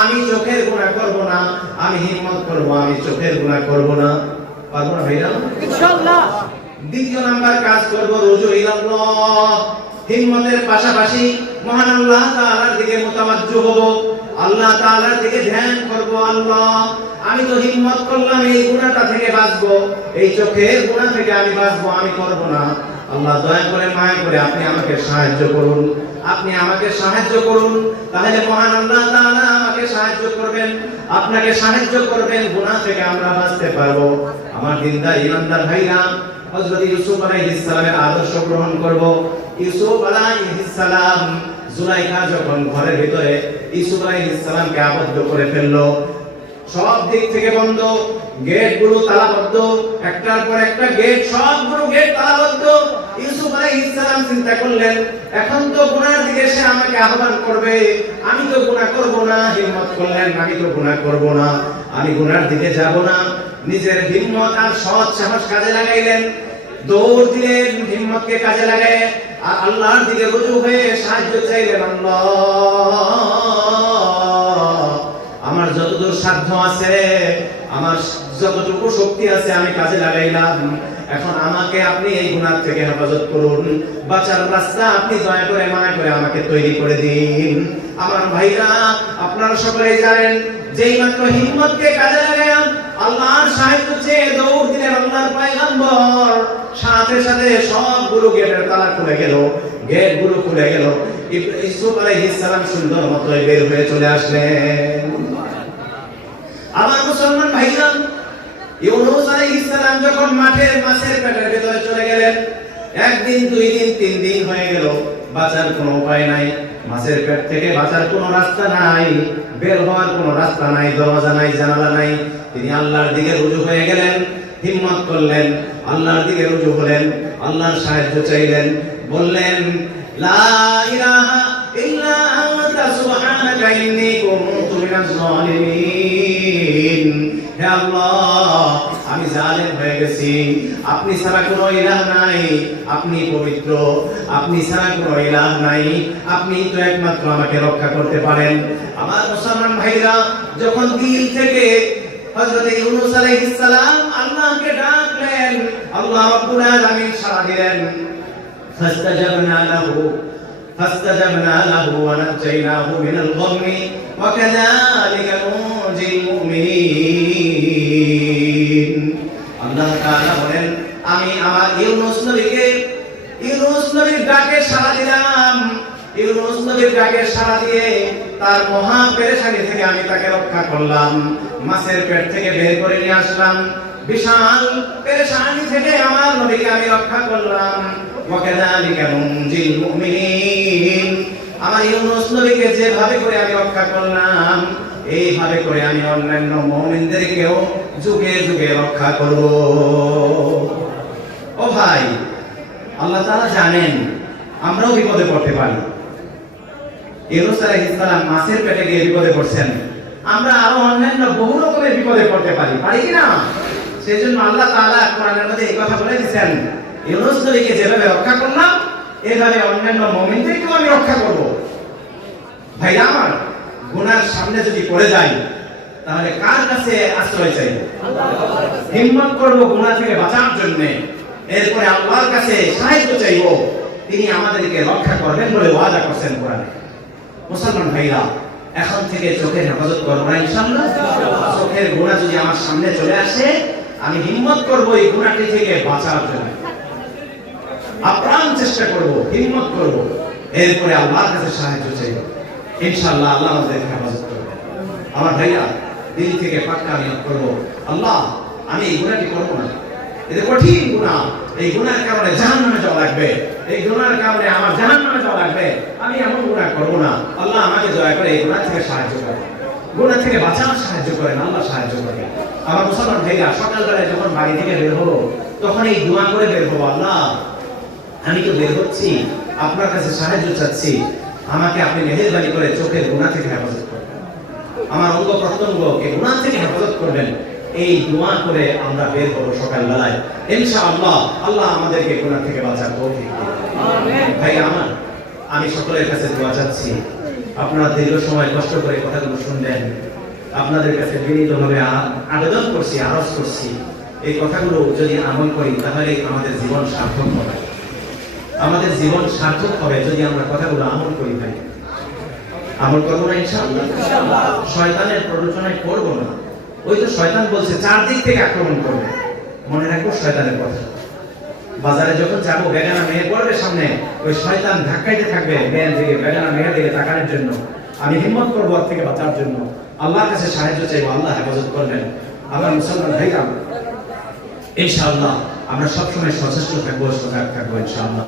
আমি চোখের গুনাহ করব না। আমি হিম্মত করব, আমি চোখের গুনাহ করব না। পারবো না ভাইরা? ইনশাআল্লাহ। দ্বিতীয় নাম্বার কাজ করব রুজু ইলাল্লাহ। হিম্মতের পাশাপাশি মহান আল্লাহ তাআলার দিকে মুতাওয়াজ্জু হব, আল্লাহ তাআলার দিকে ধ্যান করব। আল্লাহ, আমি তো হিম্মত করলাম এই গুনাহটা থেকে বাঁচবো, এই চোখের গুনাহ থেকে আমি বাঁচবো, আমি করব না। আল্লাহ দয়া করে মায়া করে আপনি আমাকে সাহায্য করুন, আপনি আমাকে সাহায্য করুন। তাহলে মহান আল্লাহ তাআলা আমাকে সাহায্য করবেন, আপনাকে সাহায্য করবেন, গুনাহ থেকে আমরা বাঁচতে পারবো। আমার দিনদার ইমানদার ভাইরা, হযরত ইউসুফ আলাইহিস সালামের আদর্শ গ্রহণ করব। ইউসুফ আলাইহিস সালাম, জুলাইখা যখন ঘরের ভিতরে ইউসুফ আলাইহিস সালামকে আবদ্ধ করে ফেললো, সব দিক থেকে বন্ধ, গেটগুলো তালাবদ্ধ, একটার পর একটা গেট, সবগুলো গেট তালাবদ্ধ। ইউসুফ আলাইহিস সালাম চিন্তা করলেন, এখন তো গুনার দিকে সে আমাকে আহ্বান করবে, আমি তো গুনাহ করব না। হিম্মত করলেন, আমি তো গুনাহ করব না, আমি গুনার দিকে যাব না। নিজের হিম্মত আর সৎ সাহস কাজে লাগাইলেন, দৌড় দিলেন, হিম্মতকে কাজে লাগায় আর আল্লাহর দিকে রুজু হয়ে সাহায্য চাইলেন। আল্লাহ, আমার যতদূর সাধ্য আছে, আমার যতটুকু শক্তি আছে আমি কাজে লাগাইলাম। এখন আমাকে আপনি এই গুনাহ থেকে হেফাজত করুন, বাঁচার রাস্তা আপনি দয়া করে মায়া করে আমাকে তৈরি করে দিন। আমার ভাইরা, আপনারা সকলেই জানেন, যেই মাত্র হিম্মতকে কাজে লাগালাম, আল্লাহর সাহায্য চেয়ে দৌড় দিলেন আল্লাহর পয়গম্বর, সাথে সাথে সবগুলো গেটের তালা খুলে গেল, গেটগুলো খুলে গেল। ইউসুফ আলাইহিস সালাম সুন্দর মতো বের হয়ে চলে আসলেন। আমার মুসলমান ভাইরা, ইউনূস আলাইহিস সালাম যখন মাছের পেটের ভিতরে চলে গেলেন, একদিন, দুই দিন, তিন দিন হয়ে গেল, বাঁচার কোনো উপায় নাই। মাছের পেট থেকে বাঁচার কোনো রাস্তা নাই, বের হওয়ার কোনো রাস্তা নাই, দরজা নাই, জানালা নাই। তিনি আল্লাহর দিকে রুজু হয়ে গেলেন, হিম্মত করলেন, আল্লাহর দিকে রুজু হলেন, আল্লাহর সাহায্য চাইলেন, বললেন, লা ইলাহা ইল্লা আনতা সুবহানাকা ইন্নী কুনতু মিনাজ জালিমিন। হে আল্লাহ, আমি জালেম হয়ে গেছি, আপনি ছাড়া কোনো ইলাহ নাই, আপনি পবিত্র, আপনি ছাড়া কোনো ইলাহ নাই, আপনি তো একমাত্র আমাকে রক্ষা করতে পারেন। আমার মুসলমান ভাইরা, যখন দিল থেকে হযরত ইউনূস আলাইহিস সালাম আল্লাহকে ডাকলেন, আল্লাহ রাব্বুল আলামিন সাড়া দিলেন। فاستجبنا له ونجيناه من الغم وكذلك ننجي المؤمنين। আল্লাহ তাআলা বলেন, আমি আমার ইউনূস নবীর ডাকে সাড়া দিলাম। ইউনূস নবীর ডাকে সাড়া দিয়ে তার মহা পেরেশানি থেকে আমি তাকে রক্ষা করলাম, মাছের পেট থেকে বের করে নিয়ে আসলাম। বিশাল পেরেশানি থেকে আমার নবীকে আমি রক্ষা করলাম। ওয়াকাযালিকা নুনজিল মুমিনিন। আমার ইউনূস নবীকে যেভাবে করে আমি রক্ষা করলাম, এইভাবে করে আমি অন্যান্য মুমিনদেরকেও যুগে যুগে রক্ষা করব। ও ভাই, আল্লাহ তাআলা জানেন আমরাও বিপদে পড়তে পারি। ইউনূস আলাইহিস সালাম মাছের পেটে গিয়ে বিপদে পড়ছেন, আমরা আরো অন্যান্য বহু রকমের বিপদে পড়তে পারি কি না? সেজন্য আল্লাহ তাআলা কোরআনের মধ্যে এই কথা বলে দিয়েছেন, ইউনূস নবীকে যেভাবে রক্ষা করলাম, এভাবে অন্যান্য মুমিনদেরকেও আমি রক্ষা করব। ভাই আমার, গুনার সামনে যদি পড়ে যাই, তাহলে কার কাছে আশ্রয় চাইব? হিম্মত করব গুনাহ থেকে বাঁচার জন্য, এরপরে আল্লাহর কাছে সাহায্য চাইব, তিনি আমাদেরকে রক্ষা করবেন বলে ওয়াদা করেছেন কোরআনে। মুসলমান ভাইরা, এখন থেকে চোখের হেফাজত করব না ইনশাআল্লাহ। চোখের গুনাহ যদি আমার সামনে চলে আসে, আমি হিম্মত করব এই গুনাহটি থেকে বাঁচার জন্য, আপ্রাণ চেষ্টা করব, হিম্মত করব, এরপরে আল্লাহর কাছে সাহায্য চাইব। ইনশাআল্লাহ আল্লাহ আমাদেরকে হেফাজত করবেন। আমার ভাইরা, দিল থেকে পাক্কা নিয়ত করব, আল্লাহ আমি এই গুনাহটি করব না, এটা কঠিন গুনাহ, এই গুনাহের কারণে জাহান্নামে যাওয়া লাগবে, এই গুনাহের কারণে আমার জাহান্নামে যাওয়া লাগবে, আমি এমন গুনাহ করব না। আল্লাহ আমাকে দয়া করে এই গুনাহ থেকে সাহায্য করেন, গুনাহ থেকে বাঁচার সাহায্য করেন, আল্লাহ সাহায্য করেন। আমার মুসলমান ভাইরা, সকালবেলায় যখন বাড়ি থেকে বের হবো, তখন এই দোয়া করে বের হবো, আল্লাহ আমি তো বের হচ্ছি, আপনার কাছে সাহায্য চাচ্ছি, আমাকে আপনি মেহেরবানি করে চোখের গুনাহ থেকে হেফাজত করবেন, আমার অঙ্গ প্রত্যঙ্গকে গুনাহ থেকে হেফাজত করবেন। এই দোয়া করে আমরা বের হবো সকালবেলায় ইনশাআল্লাহ। আল্লাহ আমাদেরকে গুনাহ থেকে বাঁচার তৌফিক দিন। আমিন। ভাই আমার, আমি সকলের কাছে দোয়া চাচ্ছি, আপনারা দীর্ঘ সময় কষ্ট করে কথাগুলো শুনলেন, আপনাদের কাছে বিনীতভাবে আবেদন করছি, আরজ করছি, এই কথাগুলো যদি আমল করি তাহলে আমাদের জীবন সার্থক হবে। আমাদের জীবন সার্থক হবে যদি আমরা কথাগুলো আমল করি। ভাই আমল করবো না ইনশাআল্লাহ। শয়তানের প্ররোচনায় পড়বো না। ওই তো শয়তান বলছে চারদিক থেকে আক্রমণ করবে, মনে রাখবো শয়তানের কথা। বাজারে যখন যাবো, বেগানা মেয়ে পড়বে সামনে, ওই শয়তান ধাক্কাইতে থাকবে মেয়ের দিকে, বেগানা মেয়ের দিকে তাকানোর জন্য। আমি হিম্মত করবো ওর থেকে বাঁচার জন্য, আল্লাহর কাছে সাহায্য চাইবো, আল্লাহ হেফাজত করবেন। আমার মুসলমান ভাইরা, ইনশাআল্লাহ আমরা সবসময় সচেষ্ট থাকবো, সজাগ থাকবো ইনশাআল্লাহ।